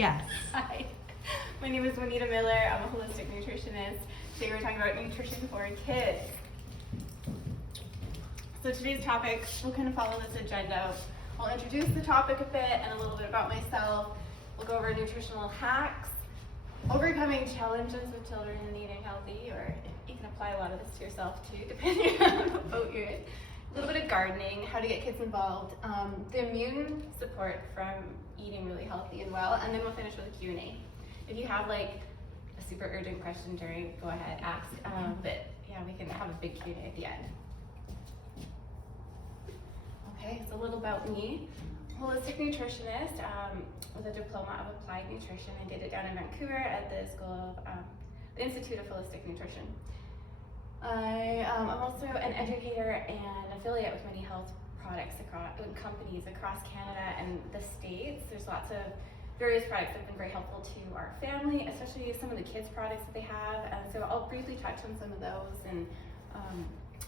Yes. Hi. My name is Juanita Miller. I'm a holistic nutritionist. Today we're talking about nutrition for kids. So today's topic, we'll kind of follow this agenda. I'll introduce the topic a bit and a little bit about myself. We'll go over nutritional hacks, overcoming challenges with children and eating healthy, or you can apply a lot of this to yourself too, depending on what boat you're in. A little bit of gardening, how to get kids involved, the immune support from eating really healthy and well, and then we'll finish with a Q&A. If you have like a super urgent question during, go ahead, ask. But yeah, we can have a big Q&A at the end. Okay, so a little about me. Holistic nutritionist with a diploma of applied nutrition. I did it down in Vancouver at the School of the Institute of Holistic Nutrition. I am also an educator and affiliate with many health products companies across Canada and the States. There's lots of various products that have been very helpful to our family, especially some of the kids' products that they have. So I'll briefly touch on some of those and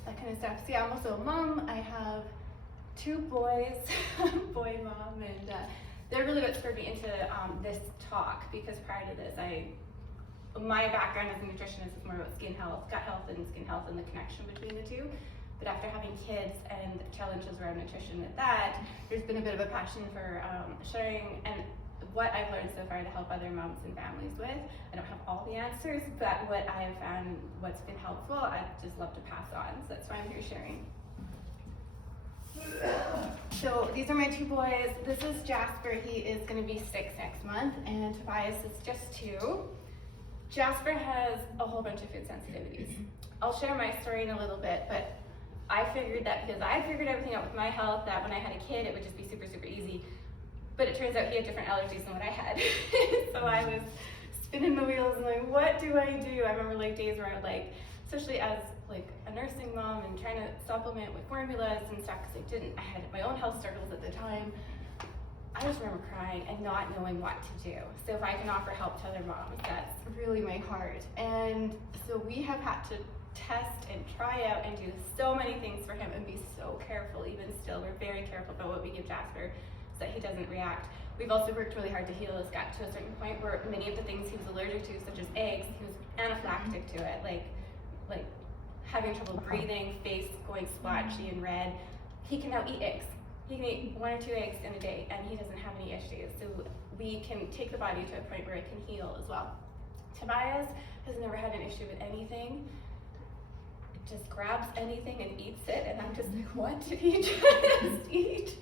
that kind of stuff. So yeah, I'm also a mom. I have 2 boys, boy and mom, and they're really what spurred me into this talk, because prior to this, my background as a nutritionist is more about skin health, gut health, and skin health and the connection between the two. But after having kids and challenges around nutrition with that, there's been a bit of a passion for sharing and what I've learned so far to help other moms and families with. I don't have all the answers, but what I have found, what's been helpful, I'd just love to pass on. So that's why I'm here sharing. So these are my 2 boys. This is Jasper. He is going to be 6 next month, and Tobias is just 2. Jasper has a whole bunch of food sensitivities. I'll share my story in a little bit, but I figured that because I figured everything out with my health, that when I had a kid, it would just be super, super easy. But it turns out he had different allergies than what I had. So I was spinning the wheels and like, what do I do? I remember like days where I would like, especially as like a nursing mom and trying to supplement with formulas and stuff, because I had my own health struggles at the time. I just remember crying and not knowing what to do. So if I can offer help to other moms, that's really my heart. And so we have had to test and try out and do so many things for him and be so careful. Even still, we're very careful about what we give Jasper so that he doesn't react. We've also worked really hard to heal his gut to a certain point where many of the things he was allergic to, such as eggs, he was anaphylactic to it, like having trouble breathing, face going splotchy and red. He can now eat eggs. He can eat 1 or 2 eggs in a day and he doesn't have any issues. So we can take the body to a point where it can heal as well. Tobias has never had an issue with anything. It just grabs anything and eats it, and I'm just like, what did he just eat?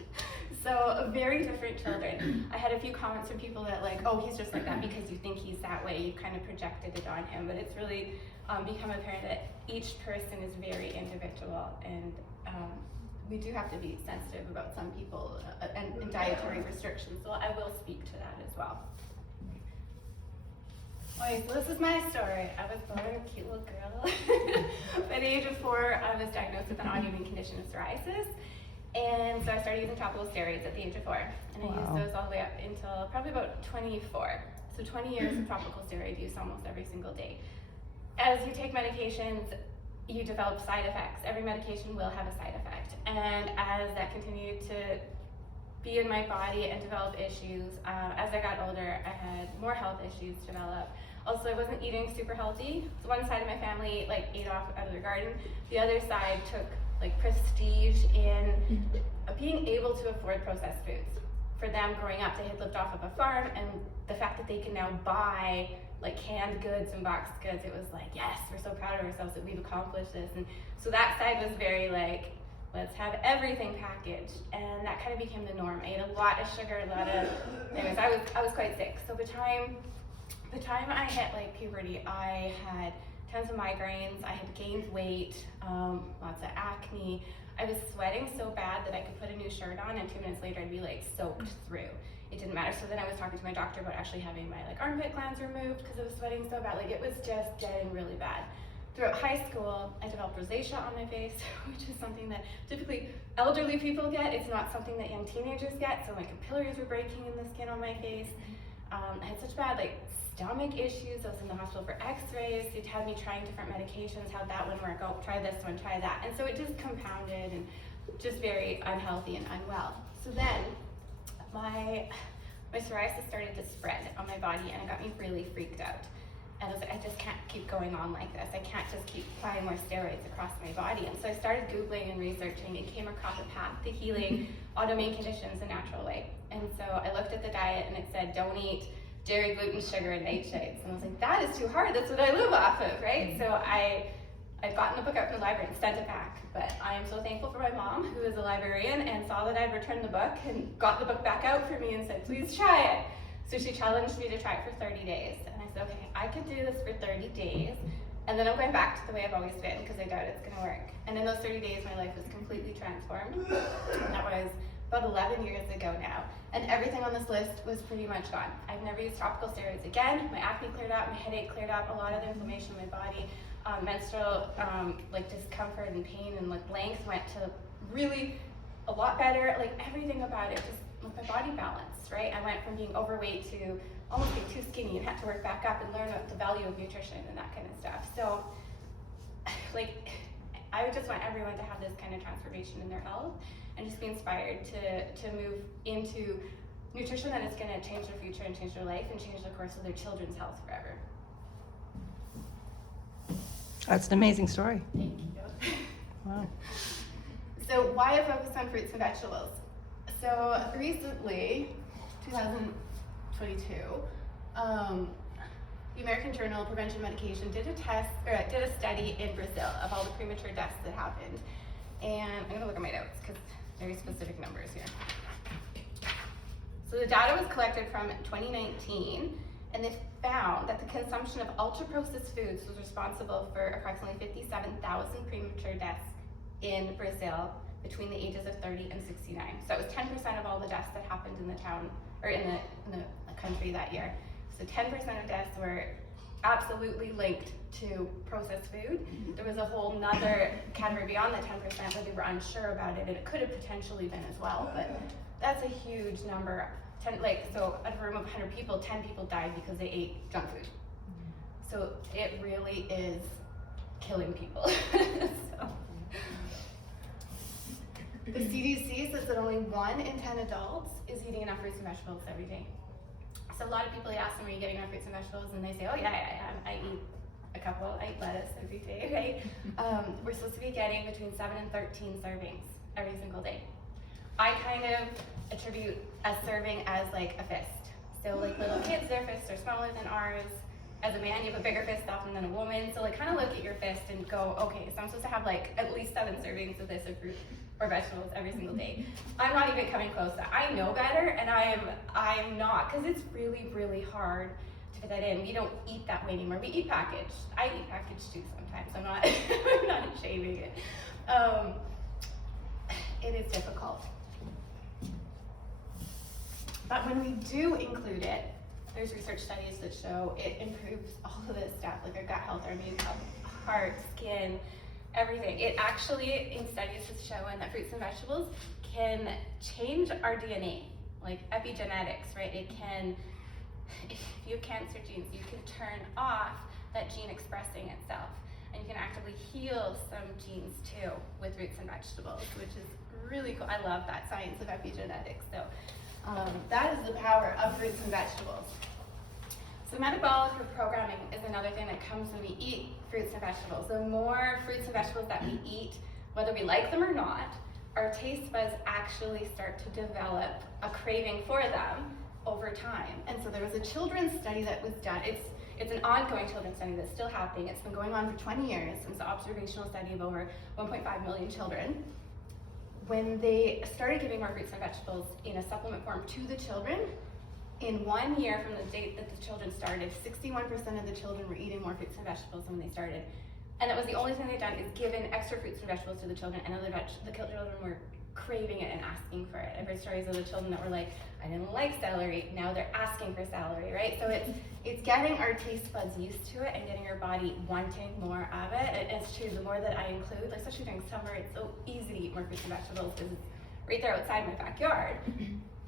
So very different children. I had a few comments from people that like, oh, he's just like that because you think he's that way. You kind of projected it on him, but it's really become apparent that each person is very individual, and we do have to be sensitive about some people and dietary restrictions, so I will speak to that as well. Okay, so this is my story. I was born a cute little girl. By the age of 4, I was diagnosed with an autoimmune condition of psoriasis, and so I started using topical steroids at the age of 4, and I used those all the way up until probably about 24. So 20 years of topical steroid use almost every single day. As you take medications, you develop side effects. Every medication will have a side effect. And as that continued to be in my body and develop issues, as I got older, I had more health issues develop. Also, I wasn't eating super healthy. So one side of my family like ate off out of their garden. The other side took like prestige in being able to afford processed foods. For them growing up, they had lived off of a farm, and the fact that they can now buy like canned goods and boxed goods, it was like, yes, we're so proud of ourselves that we've accomplished this. And so that side was very like, let's have everything packaged, and that kind of became the norm. I ate a lot of sugar, a lot of things. I was quite sick. So the time I hit like puberty, I had tons of migraines, I had gained weight, lots of acne. I was sweating so bad that I could put a new shirt on and 2 minutes later I'd be like soaked through. It didn't matter. So then I was talking to my doctor about actually having my like armpit glands removed because I was sweating so bad. Like it was just getting really bad. Throughout high school, I developed rosacea on my face, which is something that typically elderly people get. It's not something that young teenagers get. So my capillaries were breaking in the skin on my face. I had such bad like stomach issues. I was in the hospital for x-rays. They'd had me trying different medications. How'd that one work? Oh, try this one, try that. And so it just compounded and just very unhealthy and unwell. So then my psoriasis started to spread on body, and it got me really freaked out. And I was like, I just can't keep going on like this. I can't just keep applying more steroids across my body. And so I started Googling and researching and came across a path to healing autoimmune conditions a natural way. And so I looked at the diet and it said, don't eat dairy, gluten, sugar, and nightshades. And I was like, that is too hard. That's what I live off of, right? So I'd gotten the book out from the library and sent it back. But I am so thankful for my mom, who is a librarian, and saw that I'd returned the book and got the book back out for me and said, please try it. So she challenged me to try it for 30 days. And I said, okay, I could do this for 30 days. And then I'm going back to the way I've always been because I doubt it's going to work. And in those 30 days, my life was completely transformed. And that was about 11 years ago now. And everything on this list was pretty much gone. I've never used topical steroids again. My acne cleared up, my headache cleared up, a lot of the inflammation in my body, menstrual like discomfort and pain and like length went to really a lot better. Like everything about it, just with my body balance, right? I went from being overweight to almost being too skinny and had to work back up and learn the value of nutrition and that kind of stuff. So, like, I would just want everyone to have this kind of transformation in their health and just be inspired to move into nutrition that is going to change their future and change their life and change the course of their children's health forever. That's an amazing story. Thank you. Wow. So why a focus on fruits and vegetables? So recently, 2022, the American Journal of Prevention Medication did a study in Brazil of all the premature deaths that happened. And I'm gonna look at my notes because very specific numbers here. So the data was collected from 2019, and they found that the consumption of ultra-processed foods was responsible for approximately 57,000 premature deaths in Brazil between the ages of 30 and 69. So it was 10% of all the deaths that happened in the town, or in the country that year. So 10% of deaths were absolutely linked to processed food. There was a whole nother category beyond the 10% where they were unsure about it, and it could have potentially been as well, but that's a huge number. So out of a room of 100 people, 10 people died because they ate junk food. So it really is killing people. So. The CDC says that only 1 in 10 adults is eating enough fruits and vegetables every day. So a lot of people, you ask them, are you getting enough fruits and vegetables? And they say, oh yeah, I eat a couple, I eat lettuce every day, right? We're supposed to be getting between 7 and 13 servings every single day. I kind of attribute a serving as like a fist. So like little kids, their fists are smaller than ours. As a man, you have a bigger fist often than a woman. So like kind of look at your fist and go, okay, so I'm supposed to have like at least 7 servings of this of fruit or vegetables every single day. I'm not even coming close to that. I know better, and I'm not, because it's really, really hard to fit that in. We don't eat that way anymore. We eat packaged. I eat packaged too sometimes. I'm not, I'm not shaming it. It is difficult. But when we do include it, there's research studies that show it improves all of this stuff, like our gut health, our immune health, heart, skin, everything. It actually, in studies, has shown that fruits and vegetables can change our DNA, like epigenetics, right? It can, if you have cancer genes, you can turn off that gene expressing itself. And you can actively heal some genes too with fruits and vegetables, which is really cool. I love that science of epigenetics. So that is the power of fruits and vegetables. So metabolic reprogramming is another thing that comes when we eat fruits and vegetables. The more fruits and vegetables that we eat, whether we like them or not, our taste buds actually start to develop a craving for them over time. And so there was a children's study that was done. It's an ongoing children's study that's still happening. It's been going on for 20 years. It's an observational study of over 1.5 million children. When they started giving more fruits and vegetables in a supplement form to the children, in 1 year from the date that the children started, 61% of the children were eating more fruits and vegetables than when they started. And that was the only thing they'd done, is given extra fruits and vegetables to the children, and the children were craving it and asking for it. I've heard stories of the children that were like, I didn't like celery, now they're asking for celery, right? So it's getting our taste buds used to it and getting our body wanting more of it. And it's true, the more that I include, like especially during summer, it's so easy to eat more fruits and vegetables because it's right there outside my backyard.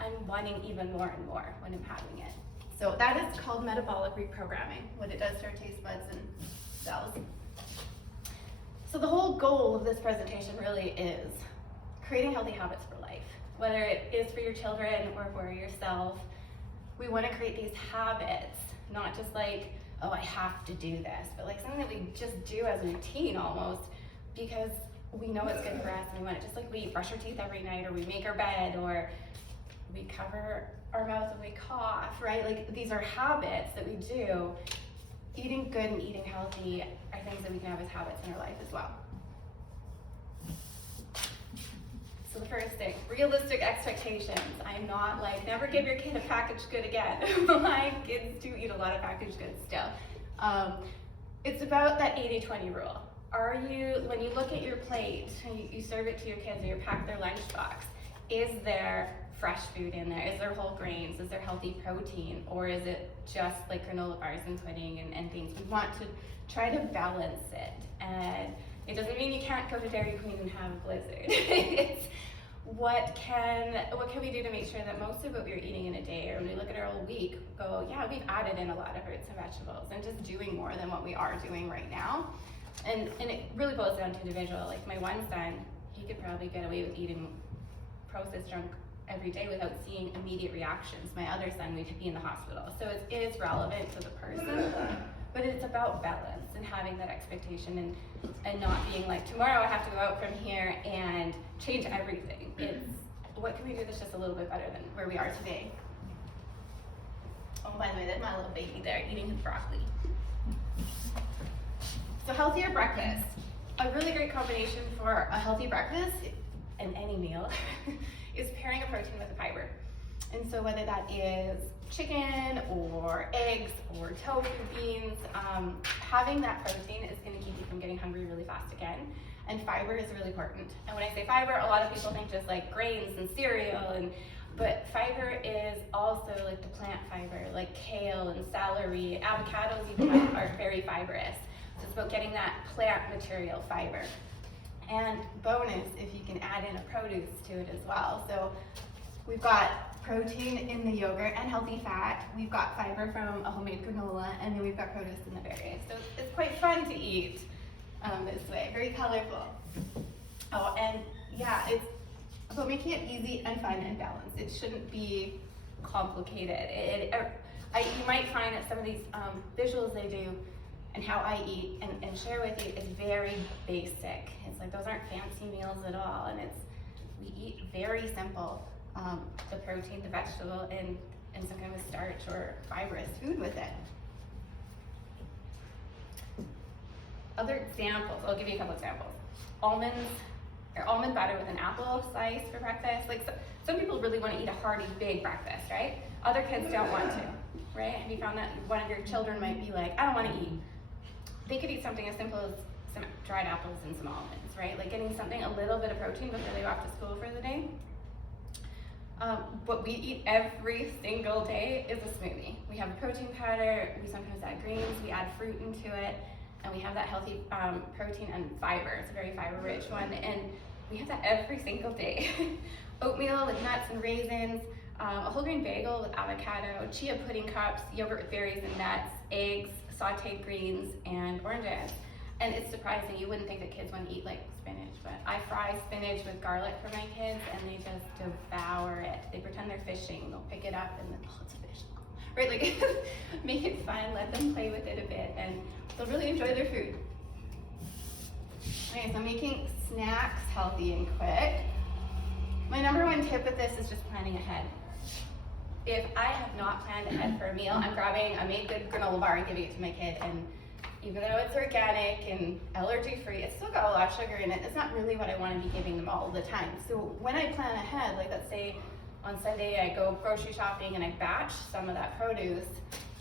I'm wanting even more and more when I'm having it. So that is called metabolic reprogramming, what it does to our taste buds and cells. So the whole goal of this presentation really is creating healthy habits for life, whether it is for your children or for yourself. we want to create these habits, not just like, oh, I have to do this, but like something that we just do as a routine almost, because we know it's good for us and we want it. Just like we brush our teeth every night, or we make our bed, or we cover our mouth when we cough, right? Like these are habits that we do. Eating good and eating healthy are things that we can have as habits in our life as well. So the first thing, realistic expectations. I'm not like, never give your kid a packaged good again. My kids do eat a lot of packaged goods still. It's about that 80-20 rule. Are you, when you look at your plate, and you serve it to your kids or you pack their lunchbox, is there fresh food in there? Is there whole grains? Is there healthy protein? Or is it just like granola bars and pudding and things? We want to try to balance it. And it doesn't mean you can't go to Dairy Queen and have a Blizzard. It's what can we do to make sure that most of what we're eating in a day, or when we look at our whole week, go, yeah, we've added in a lot of fruits and vegetables, and just doing more than what we are doing right now. And it really boils down to individual. Like my one son, he could probably get away with eating processed junk every day without seeing immediate reactions. My other son, we could be in the hospital. So it is relevant to the person, but it's about balance and having that expectation and not being like, tomorrow I have to go out from here and change everything. It's what can we do that's just a little bit better than where we are today. Oh, by the way, that's my little baby there eating his broccoli. So healthier breakfast. A really great combination for a healthy breakfast and any meal is pairing a protein with a fiber. And so whether that is chicken or eggs or tofu, beans, having that protein is going to keep you from getting hungry really fast again. And fiber is really important. And when I say fiber, a lot of people think just like grains and cereal, but fiber is also like the plant fiber, like kale and celery. Avocados even are very fibrous. So it's about getting that plant material fiber. And bonus, if you can add in a produce to it as well. So we've got protein in the yogurt and healthy fat. We've got fiber from a homemade granola, and then we've got produce in the berries. So it's quite fun to eat this way, very colorful. Oh, and yeah, it's about making it easy and fun and balanced. It shouldn't be complicated. You might find that some of these visuals they do and how I eat and share with you is very basic. It's like those aren't fancy meals at all, and we eat very simple. The protein, the vegetable, and some kind of starch or fibrous food with it. Other examples, I'll give you a couple examples. Almonds, or almond butter with an apple slice for breakfast. Like some people really want to eat a hearty, big breakfast, right? Other kids don't want to, right? Have you found that one of your children might be like, I don't want to eat? They could eat something as simple as some dried apples and some almonds, right? Like getting something, a little bit of protein before they go off to school for the day. What we eat every single day is a smoothie. We have a protein powder, we sometimes add greens, we add fruit into it, and we have that healthy protein and fiber. It's a very fiber-rich one, and we have that every single day. Oatmeal with nuts and raisins, a whole grain bagel with avocado, chia pudding cups, yogurt with berries and nuts, eggs, sauteed greens, and oranges. And it's surprising, you wouldn't think that kids want to eat like spinach, but I fry spinach with garlic for my kids and they just devour it. They pretend they're fishing, they'll pick it up and then, oh, it's a fish. Right, like make it fun, let them play with it a bit, and they'll really enjoy their food. Okay, so making snacks healthy and quick. My number one tip with this is just planning ahead. If I have not planned ahead for a meal, I'm grabbing a made good granola bar and giving it to my kid, and even though it's organic and allergy-free, it's still got a lot of sugar in it. It's not really what I want to be giving them all the time. So when I plan ahead, like let's say on Sunday I go grocery shopping and I batch some of that produce,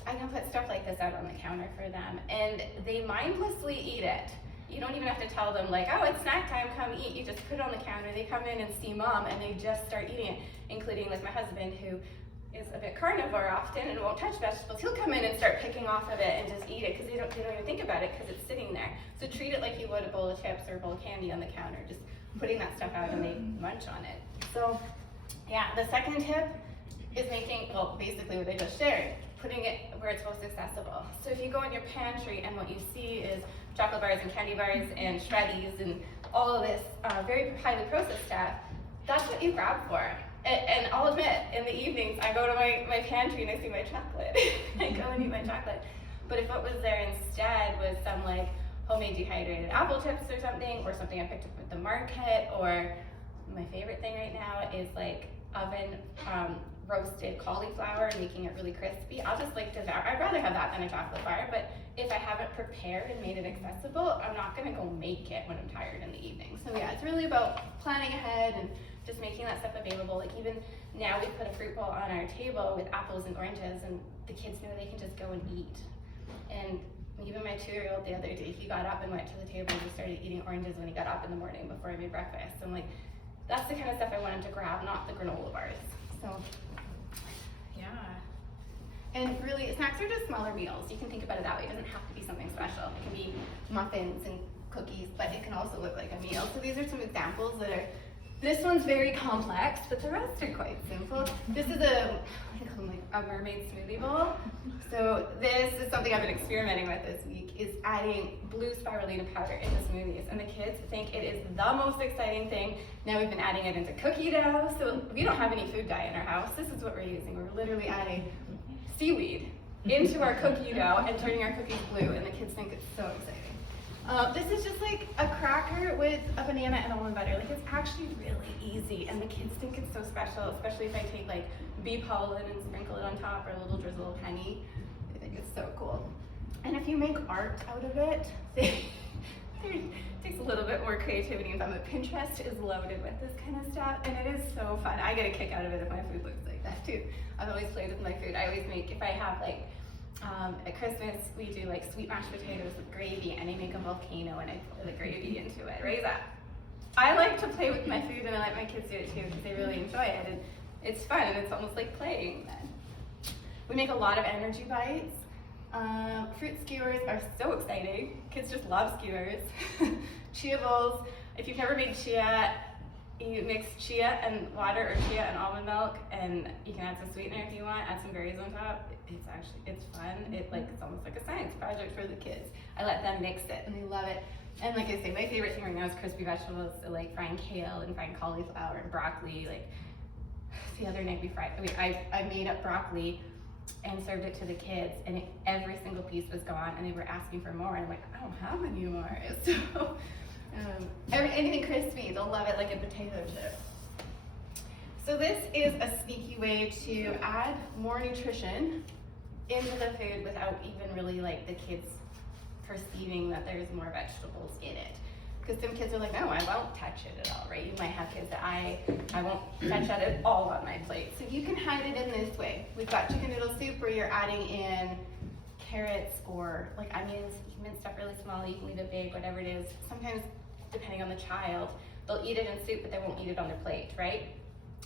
I can put stuff like this out on the counter for them, and they mindlessly eat it. You don't even have to tell them like, oh, it's snack time, come eat. You just put it on the counter, they come in and see mom, and they just start eating it, including like my husband, who is a bit carnivore often and won't touch vegetables. He'll come in and start picking off of it and just eat it because they don't even think about it because it's sitting there. So treat it like you would a bowl of chips or a bowl of candy on the counter, just putting that stuff out and they munch on it. So yeah, the second tip is making, well, basically what I just shared, putting it where it's most accessible. So if you go in your pantry and what you see is chocolate bars and candy bars and Shreddies and all of this very highly processed stuff, that's what you grab for. And I'll admit, in the evenings, I go to my pantry and I see my chocolate. I go and eat my chocolate. But if what was there instead was some like homemade dehydrated apple chips or something I picked up at the market, or my favorite thing right now is like oven roasted cauliflower and making it really crispy. I'll just like devour. I'd rather have that than a chocolate bar, but if I haven't prepared and made it accessible, I'm not gonna go make it when I'm tired in the evening. So yeah, it's really about planning ahead and just making that stuff available. Like even now we put a fruit bowl on our table with apples and oranges, and the kids know they can just go and eat. And even my 2-year-old the other day, he got up and went to the table and just started eating oranges when he got up in the morning before I made breakfast. I'm like, that's the kind of stuff I want him to grab, not the granola bars. So, yeah. And really, snacks are just smaller meals. You can think about it that way. It doesn't have to be something special. It can be muffins and cookies, but it can also look like a meal. So these are some examples that are, this one's very complex, but the rest are quite simple. This is a mermaid smoothie bowl. So this is something I've been experimenting with this week, is adding blue spirulina powder into smoothies. And the kids think it is the most exciting thing. Now we've been adding it into cookie dough. So we don't have any food dye in our house. This is what we're using. We're literally adding seaweed into our cookie dough and turning our cookies blue, and the kids think it's so exciting. This is just like a cracker with a banana and almond butter. Like it's actually really easy, and the kids think it's so special, especially if I take like bee pollen and sprinkle it on top, or a little drizzle of honey. I think it's so cool. And if you make art out of it, it takes a little bit more creativity and fun, but Pinterest is loaded with this kind of stuff, and it is so fun. I get a kick out of it if my food looks like that too. I've always played with my food. I always make, if I have like, at Christmas, we do like sweet mashed potatoes with gravy, and I make a volcano and I pour the gravy into it, right? I like to play with my food, and I let my kids do it too because they really enjoy it, and it's fun, and it's almost like playing then. We make a lot of energy bites. Fruit skewers are so exciting. Kids just love skewers. Chia bowls. If you've never made chia, you mix chia and water or chia and almond milk, and you can add some sweetener if you want, add some berries on top. It's fun. It's almost like a science project for the kids. I let them mix it and they love it. And like I say, my favorite thing right now is crispy vegetables, so like frying kale and frying cauliflower and broccoli. Like the other night I made up broccoli and served it to the kids, and every single piece was gone, and they were asking for more, and I'm like, I don't have any more. So anything crispy, they'll love it, like a potato chip. So this is a sneaky way to add more nutrition into the food without even really like the kids perceiving that there's more vegetables in it. Because some kids are like, no, I won't touch it at all, right? You might have kids that I won't touch that at all on my plate. So you can hide it in this way. We've got chicken noodle soup where you're adding in carrots or like onions. You can mince stuff really small, you can leave it big, whatever it is. Sometimes, depending on the child, they'll eat it in soup, but they won't eat it on their plate, right?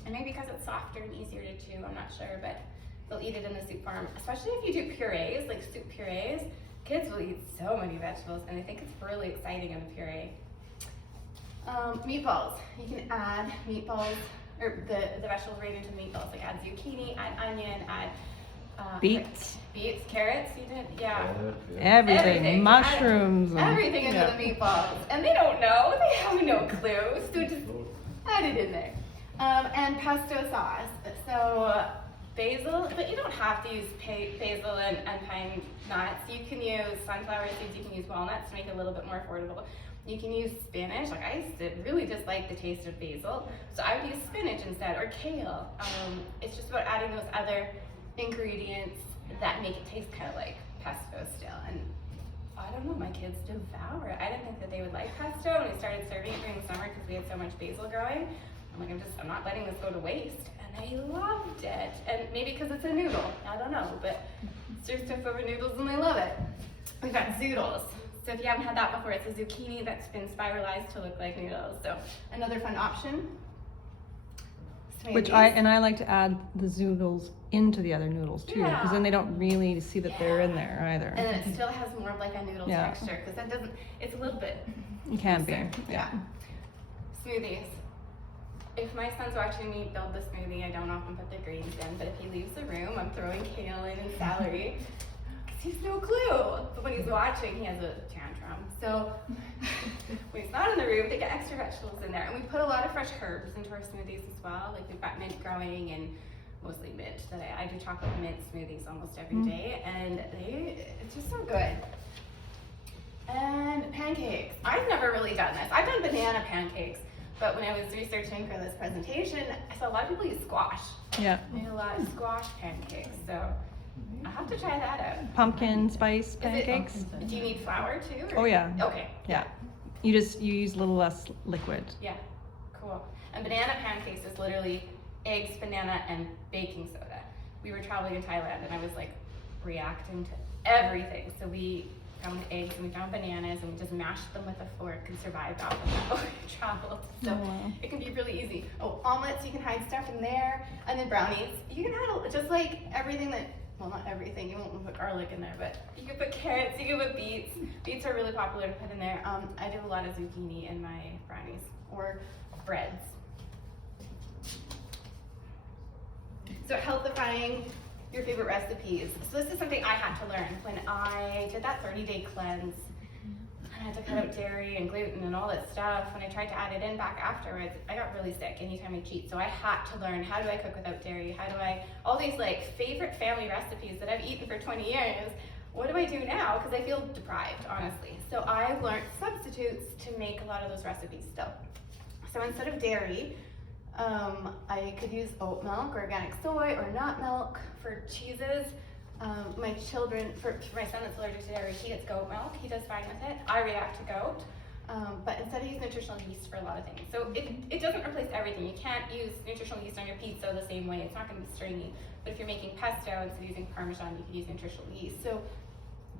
And maybe because it's softer and easier to chew, I'm not sure, but they'll eat it in the soup form. Especially if you do purees, like soup purees, kids will eat so many vegetables, and I think it's really exciting in a puree. Meatballs. You can add meatballs, or the vegetables right into meatballs. Like add zucchini, add onion, add Beets. Beets, carrots, you did, yeah. Everything. Mushrooms. Everything into the meatballs. And they don't know, they have no clue, so just add it in there. And pesto sauce. So basil, but you don't have to use basil and pine nuts. You can use sunflower seeds, you can use walnuts to make it a little bit more affordable. You can use spinach. Like I really dislike the taste of basil, so I would use spinach instead, or kale. It's just about adding those other ingredients that make it taste kind of like pesto still. And I don't know, my kids devour it. I didn't think that they would like pesto, and we started serving it during the summer because we had so much basil growing. I'm like, I'm not letting this go to waste. And they loved it. And maybe because it's a noodle, I don't know, but stir stuff over noodles and they love it. We've got zoodles. So if you haven't had that before, it's a zucchini that's been spiralized to look like noodles. So another fun option. Which I like to add the zoodles into the other noodles too, because then they don't really see that they're in there either. And then it still has more of like a noodle texture, because that doesn't, it's a little bit. It can be, yeah. Smoothies. If my son's watching me build the smoothie, I don't often put the greens in, but if he leaves the room, I'm throwing kale in and celery. Because he has no clue. But when he's watching, he has a tantrum. So when he's not in the room, they get extra vegetables in there. And we put a lot of fresh herbs into our smoothies as well. Like we've got mint growing and mostly mint. That I do chocolate mint smoothies almost every day, and it's just so good. And pancakes. I've never really done this. I've done banana pancakes, but when I was researching for this presentation, I saw a lot of people use squash. Yeah. I made a lot of squash pancakes, so I'll have to try that out. Pumpkin spice pancakes. Do you need flour too? Oh yeah. Okay. Yeah. You use a little less liquid. Yeah. Cool. And banana pancakes is literally eggs, banana, and baking soda. We were traveling in Thailand, and I was like reacting to everything. So we found eggs and we found bananas, and we just mashed them with a fork and survived off of that while we traveled. So it can be really easy. Oh, omelets, you can hide stuff in there, and then brownies. You can hide just like everything that, well, not everything. You won't put garlic in there, but you can put carrots. You can put beets. Beets are really popular to put in there. I do a lot of zucchini in my brownies or breads. So healthifying your favorite recipes. So this is something I had to learn when I did that 30-day cleanse. I had to cut out dairy and gluten and all that stuff. When I tried to add it in back afterwards, I got really sick anytime I cheat. So I had to learn, how do I cook without dairy? How do I, all these like favorite family recipes that I've eaten for 20 years, what do I do now? Because I feel deprived, honestly. So I learned substitutes to make a lot of those recipes still. So instead of dairy, I could use oat milk, organic soy, or nut milk for cheeses. My children, for my son that's allergic to dairy, he gets goat milk. He does fine with it. I react to goat. But instead I use nutritional yeast for a lot of things. So it doesn't replace everything. You can't use nutritional yeast on your pizza the same way. It's not going to be stringy. But if you're making pesto instead of using Parmesan, you can use nutritional yeast. So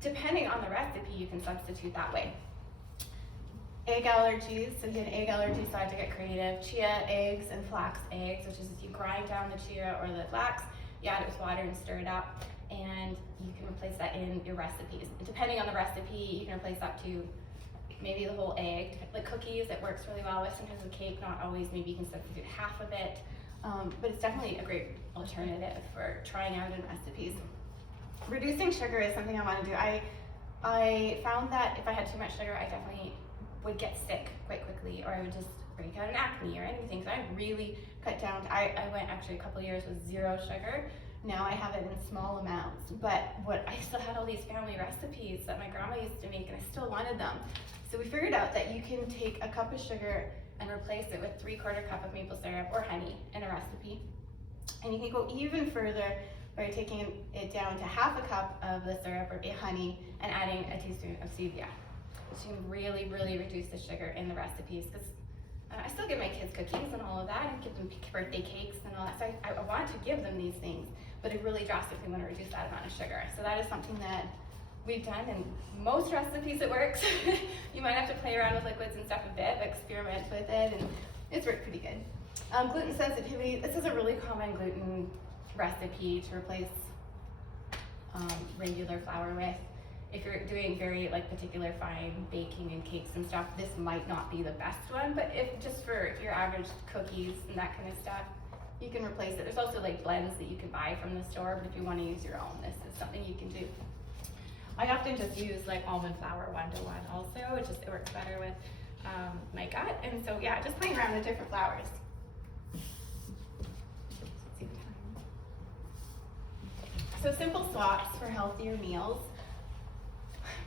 depending on the recipe, you can substitute that way. Egg allergies, so if you have an egg allergy, so I had to get creative. Chia eggs and flax eggs, which is if you grind down the chia or the flax, you add it with water and stir it up, and you can replace that in your recipes. Depending on the recipe, you can replace that to maybe the whole egg. Like cookies, it works really well with. Sometimes with cake, not always. Maybe you can substitute half of it, but it's definitely a great alternative for trying out in recipes. Reducing sugar is something I want to do. I found that if I had too much sugar, I definitely would get sick quite quickly, or I would just break out in acne or anything. So I really cut down. I went actually a couple years with 0 sugar. Now I have it in small amounts, but I still had all these family recipes that my grandma used to make, and I still wanted them. So we figured out that you can take a cup of sugar and replace it with 3/4 cup of maple syrup or honey in a recipe. And you can go even further by taking it down to half a cup of the syrup or honey and adding a teaspoon of stevia. So you can really, really reduce the sugar in the recipes, because I still give my kids cookies and all of that, and give them birthday cakes and all that. So I want to give them these things, but I really drastically want to reduce that amount of sugar. So that is something that we've done in most recipes. It works. You might have to play around with liquids and stuff a bit, but experiment with it, and it's worked pretty good. Gluten sensitivity. This is a really common gluten recipe to replace regular flour with. If you're doing very particular fine baking and cakes and stuff, this might not be the best one, but if just for your average cookies and that kind of stuff, you can replace it. There's also blends that you can buy from the store, but if you want to use your own, this is something you can do. I often just use almond flour 1-to-1 also. It works better with my gut, and so yeah, just playing around with different flours. So simple swaps for healthier meals.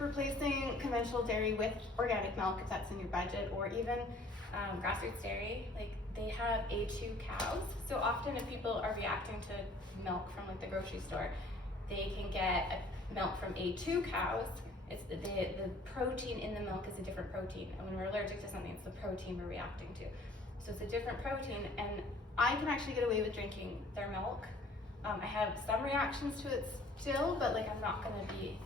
Replacing conventional dairy with organic milk if that's in your budget, or even grassroots dairy. They have A2 cows, so often if people are reacting to milk from the grocery store, they can get milk from A2 cows. It's the protein in the milk is a different protein, and when we're allergic to something, it's the protein we're reacting to. So it's a different protein, and I can actually get away with drinking their milk. I have some reactions to it still, but I'm not gonna be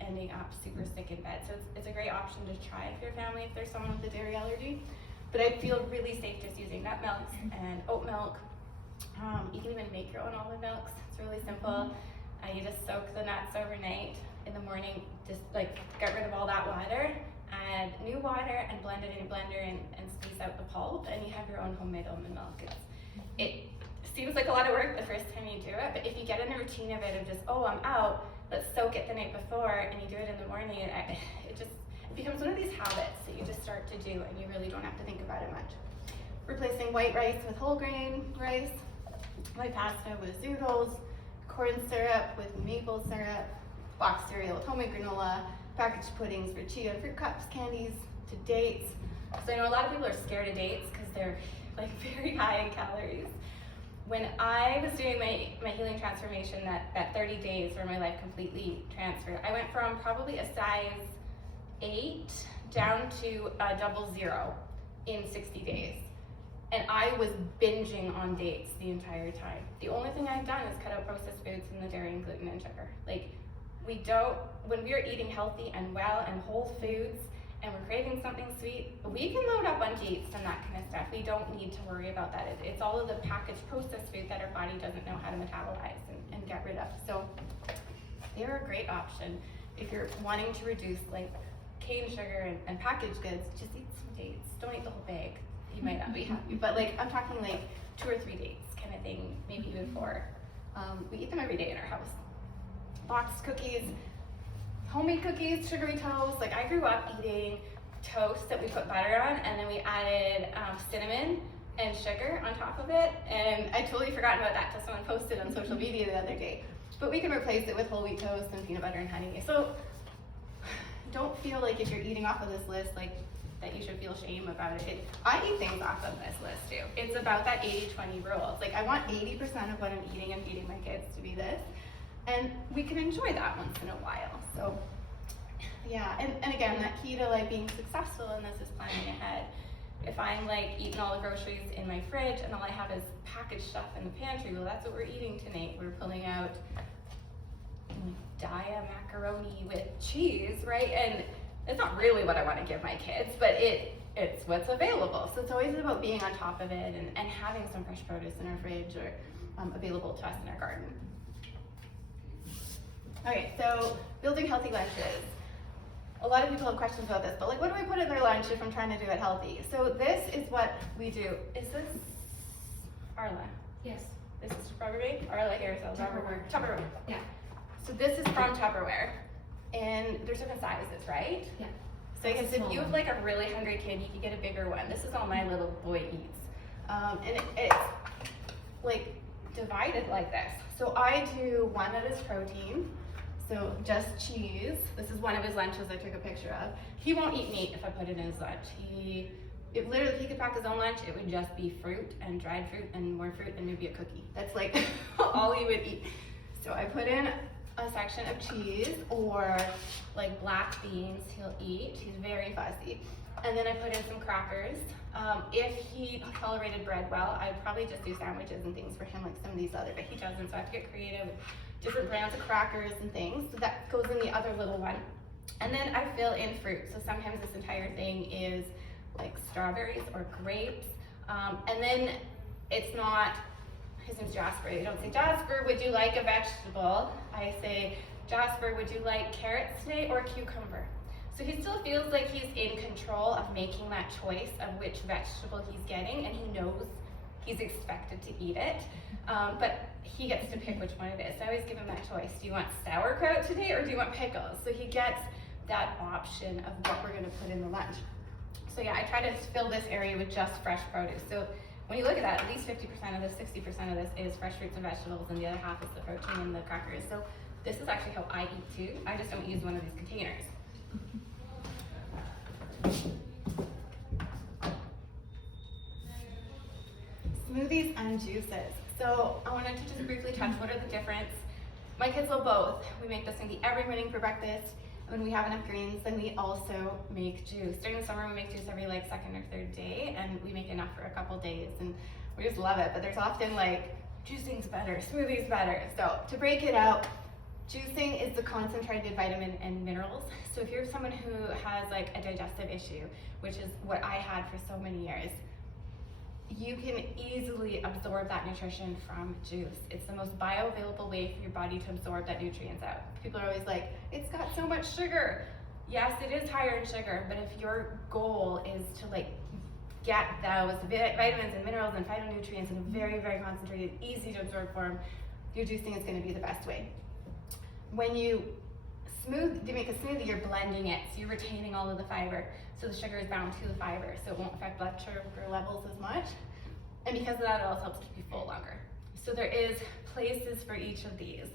ending up super sick in bed. So it's a great option to try for your family if there's someone with a dairy allergy. But I feel really safe just using nut milk and oat milk. You can even make your own almond milks. It's really simple. You just soak the nuts overnight. In the morning, just get rid of all that water, add new water, and blend it in a blender and squeeze out the pulp, and you have your own homemade almond milk. It seems like a lot of work the first time you do it, but if you get in a routine of it, of just, oh, I'm out, let's soak it the night before, and you do it in the morning, it just becomes one of these habits that you just start to do, and you really don't have to think about it much. Replacing white rice with whole grain rice, white pasta with zoodles, corn syrup with maple syrup, boxed cereal with homemade granola, packaged puddings for chia and fruit cups, candies to dates. So I know a lot of people are scared of dates because they're like very high in calories. When I was doing my healing transformation, that 30 days where my life completely transferred, I went from probably a size 8 down to a 00 in 60 days. And I was binging on dates the entire time. The only thing I've done is cut out processed foods and the dairy and gluten and sugar. Like, when we are eating healthy and well and whole foods and we're craving something sweet, we can load up on dates and that kind of stuff. We don't need to worry about that. It's all of the packaged processed food that our body doesn't know how to metabolize and get rid of. So they're a great option if you're wanting to reduce like cane sugar and packaged goods. Just eat some dates. Don't eat the whole bag. You might not be happy, but like I'm talking like 2 or 3 dates kind of thing, maybe even 4. We eat them every day in our house. Boxed cookies, homemade cookies, sugary toast. Like I grew up eating toast that we put butter on, and then we added cinnamon and sugar on top of it. And I totally forgot about that till someone posted on social media the other day. But we can replace it with whole wheat toast and peanut butter and honey. So don't feel like if you're eating off of this list, like that you should feel shame about it. I eat things off of this list too. It's about that 80-20 rule. It's like I want 80% of what I'm eating and feeding my kids to be this. And we can enjoy that once in a while. So yeah, and again, that key to like being successful in this is planning ahead. If I'm like eating all the groceries in my fridge and all I have is packaged stuff in the pantry, well that's what we're eating tonight. We're pulling out Daya macaroni with cheese, right? And it's not really what I want to give my kids, but it's what's available. So it's always about being on top of it and having some fresh produce in our fridge or available to us in our garden. Okay, so building healthy lunches. A lot of people have questions about this, but like what do I put in their lunch if I'm trying to do it healthy? So this is what we do. Is this Arla? Yes. This is Rubbermaid? Arla here sells Tupperware. Yeah. So this is from Tupperware. And there's different sizes, right? Yeah. So I guess if you have like a really hungry kid, you could get a bigger one. This is all my little boy eats. And it's like divided like this. So I do one that is protein. So just cheese. This is one of his lunches I took a picture of. He won't eat meat if I put it in his lunch. If he could pack his own lunch, it would just be fruit and dried fruit and more fruit and maybe a cookie. That's like all he would eat. So I put in a section of cheese or like black beans he'll eat. He's very fussy. And then I put in some crackers. If he tolerated bread well, I'd probably just do sandwiches and things for him like some of these other, but he doesn't, so I have to get creative with different brands of crackers and things. So that goes in the other little one. And then I fill in fruit. So sometimes this entire thing is like strawberries or grapes. And then it's not, his name's Jasper. I don't say, Jasper, would you like a vegetable? I say, Jasper, would you like carrots today or cucumber? So he still feels like he's in control of making that choice of which vegetable he's getting, and he knows he's expected to eat it. But he gets to pick which one it is. So I always give him that choice. Do you want sauerkraut today or do you want pickles? So he gets that option of what we're gonna put in the lunch. So yeah, I try to fill this area with just fresh produce. So when you look at that, at least 50% of this, 60% of this is fresh fruits and vegetables, and the other half is the protein and the crackers. So this is actually how I eat too. I just don't use one of these containers. Smoothies and juices. So I wanted to just briefly touch what are the difference. My kids love both. We make this smoothie every morning for breakfast. When we have enough greens, then we also make juice. During the summer, we make juice every like second or third day, and we make enough for a couple days, and we just love it. But there's often like, juicing's better, smoothie's better. So to break it out, juicing is the concentrated vitamin and minerals. So if you're someone who has like a digestive issue, which is what I had for so many years, you can easily absorb that nutrition from juice. It's the most bioavailable way for your body to absorb that nutrients out. People are always like, it's got so much sugar. Yes, it is higher in sugar, but if your goal is to like get those vitamins and minerals and phytonutrients in a very, very concentrated, easy to absorb form, your juicing is gonna be the best way. when you to make a smoothie, you're blending it, so you're retaining all of the fiber, so the sugar is bound to the fiber, so it won't affect blood sugar levels as much. And because of that, it also helps keep you full longer. So there is places for each of these.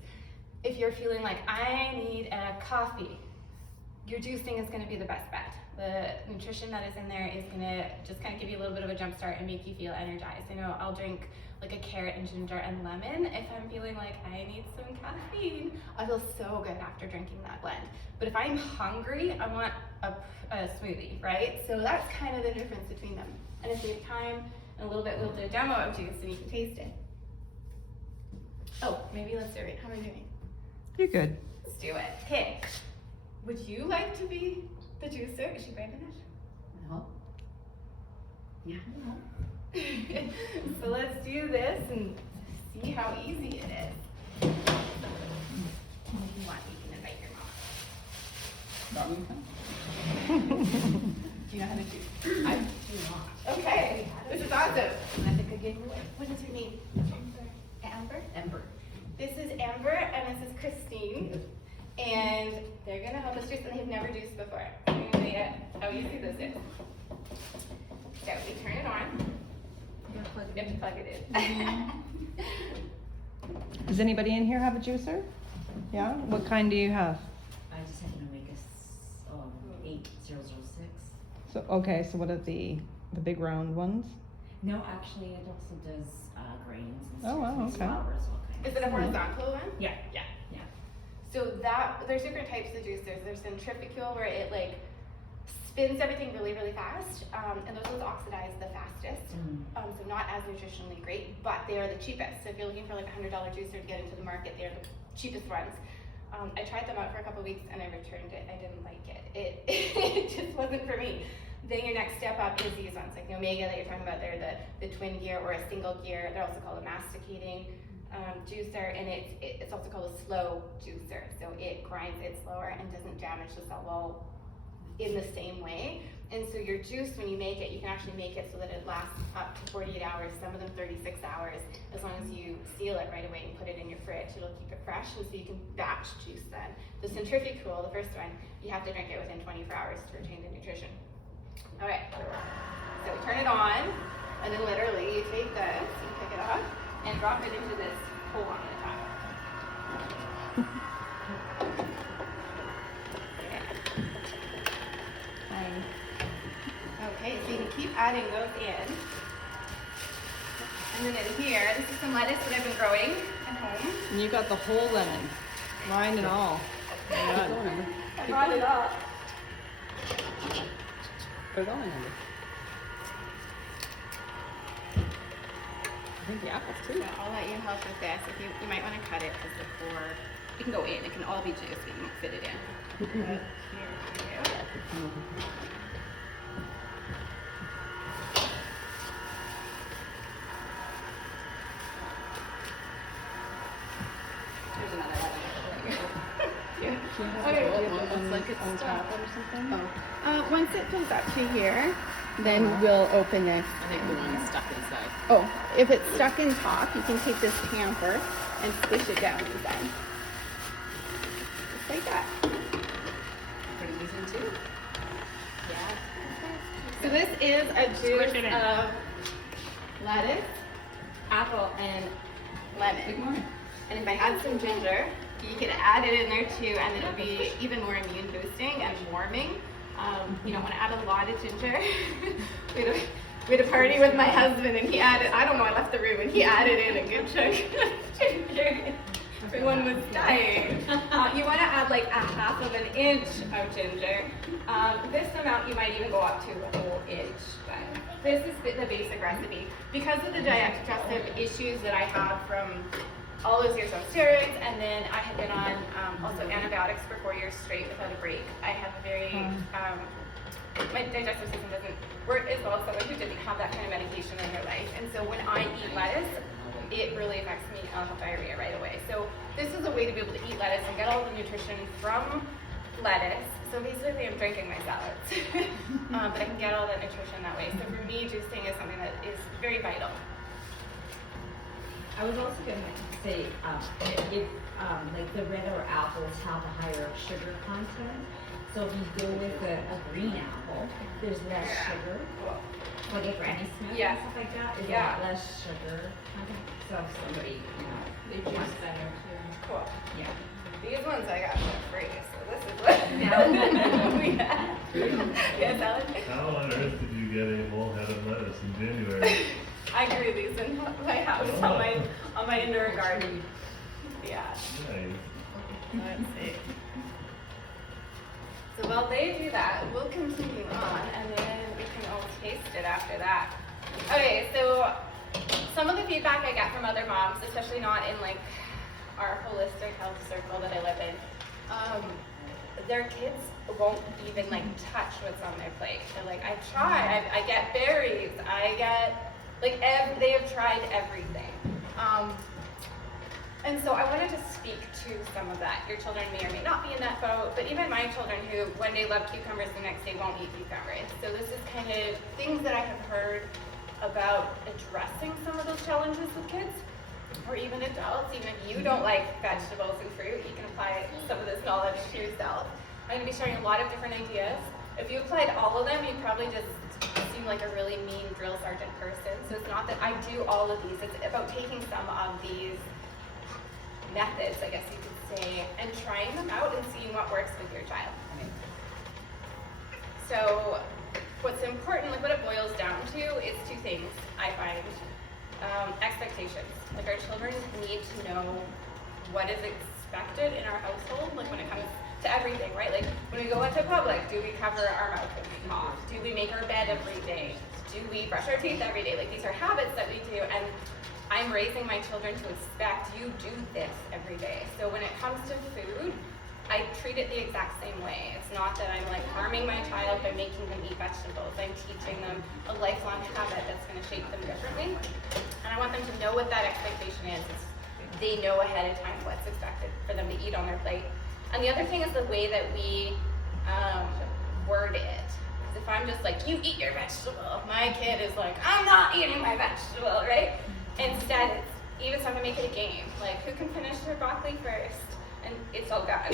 If you're feeling like, I need a coffee, your juicing is gonna be the best bet. The nutrition that is in there is gonna just kind of give you a little bit of a jump start and make you feel energized. I know I'll drink like a carrot and ginger and lemon if I'm feeling like I need some caffeine. I feel so good after drinking that blend. But if I'm hungry, I want a smoothie, right? So that's kind of the difference between them. And if we have time, in a little bit we'll do a demo of juice and you can taste it. Oh, maybe let's do it. How am I doing? You're good. Let's do it. Okay. Would you like to be the juicer? Is she brave enough? No. Yeah. No. So let's do this and see how easy it is. If you want, you can invite your mom. Do you know how to juice? I do not. Okay, this is awesome. I think I gave away. What is your name? Amber? Ember. This is Amber and this is Christine. And they're gonna help us juice, and they've never juiced before. I'm gonna show you how easy this is. So we turn it on. You have to plug it in. Does anybody in here have a juicer? Yeah? What kind do you have? I just had an Omega 8006. Mm-hmm. So, okay, so what are the big round ones? No, actually, it also does grains and Oh, wow, cereals, okay. flours, all kinds. Is it a horizontal one? Yeah. Yeah. Yeah. So there's different types of juicers. There's centrifugal where it like spins everything really, really fast, and those ones oxidize the fastest. So not as nutritionally great, but they are the cheapest. So if you're looking for like a $100 juicer to get into the market, they're the cheapest ones. I tried them out for a couple weeks and I returned it. I didn't like it. It just wasn't for me. Then your next step up is these ones, like the Omega that you're talking about. They're the twin gear or a single gear. They're also called a masticating juicer, and it's also called a slow juicer. So it grinds it slower and doesn't damage the cell wall in the same way. And so your juice, when you make it, you can actually make it so that it lasts up to 48 hours, some of them 36 hours, as long as you seal it right away and put it in your fridge. It'll keep it fresh, and so you can batch juice then. The centrifugal, the first one, you have to drink it within 24 hours to retain the nutrition. All right, so we turn it on, and then literally you take this, you pick it up, and drop it into this hole on the top. Okay, so you can keep adding those in. And then in here, this is some lettuce that I've been growing at home. And you got the whole lemon, rind and all. I brought it up. Put it on, Amber. I think the apples too. So I'll let you help with this. If you might want to cut it because the core, it can go in. It can all be juice, but you won't fit it in. But here you go. There's another one. Looks like it's stuck or something. Oh. Once it fills up to here, then we'll open this. I think the one's stuck inside. Oh, if it's stuck in top, you can take this tamper and squish it down inside. Just like that. Pretty easy too. Yeah. So this is a juice of lettuce, apple, and lemon. And if I had some ginger, you could add it in there too, and it'll be even more immune boosting and warming. You don't want to add a lot of ginger. we had a party with my husband, and he added, I don't know, I left the room, and he added in a good chunk of ginger. Everyone was dying. You want to add like a half of an inch of ginger. This amount you might even go up to a whole inch. But this is the basic recipe. Because of the digestive issues that I have from all those years on steroids, and then I had been on also antibiotics for 4 years straight without a break. I have a very, my digestive system doesn't work as well as someone who didn't have that kind of medication in their life. And so when I eat lettuce, it really affects me. I'll have diarrhea right away. So this is a way to be able to eat lettuce and get all the nutrition from lettuce. So basically I'm drinking my salads, but I can get all that nutrition that way. So for me, juicing is something that is very vital. I was also going to say, if like the redder apples have a higher sugar content. So if you go with a green apple, there's less sugar. Like a Granny Smith and stuff like that, is a lot less sugar content. So if somebody, They juice better too. Cool. yeah. These ones I got for free, so this is what we had. Yes, Ellen? How on earth did you get a whole head of lettuce in January? I grew these in my house on my indoor garden. Yeah. Nice. Let's see. So while they do that, we'll continue on, and then we can all taste it after that. Okay, so some of the feedback I get from other moms, especially not in like our holistic health circle that I live in, their kids won't even like touch what's on their plate. They're like, I try, I get berries, I get like they have tried everything. And so I wanted to speak to some of that. Your children may or may not be in that boat, but even my children who one day love cucumbers, the next day won't eat cucumbers. So this is kind of things that I have heard about addressing some of those challenges with kids, or even adults. Even if you don't like vegetables and fruit, you can apply some of this knowledge to yourself. I'm going to be sharing a lot of different ideas. If you applied all of them, you'd probably just seem like a really mean drill sergeant person. So it's not that I do all of these, it's about taking some of these methods, I guess you could say, and trying them out and seeing what works with your child. So what's important, like what it boils down to, is two things, I find. Expectations. Like our children need to know what is expected in our household, like when it comes to everything, right? Like when we go into public, do we cover our mouth when we cough? Do we make our bed every day? Do we brush our teeth every day? Like these are habits that we do, and I'm raising my children to expect you do this every day. So when it comes to food, I treat it the exact same way. It's not that I'm like harming my child by making them eat vegetables. I'm teaching them a lifelong habit that's going to shape them differently. And I want them to know what that expectation is. They know ahead of time what's expected for them to eat on their plate. And the other thing is the way that we word it. If I'm just like, you eat your vegetable, my kid is like, I'm not eating my vegetable, right? Instead, it's even so I'm gonna make it a game. Like, who can finish their broccoli first? And it's all gone.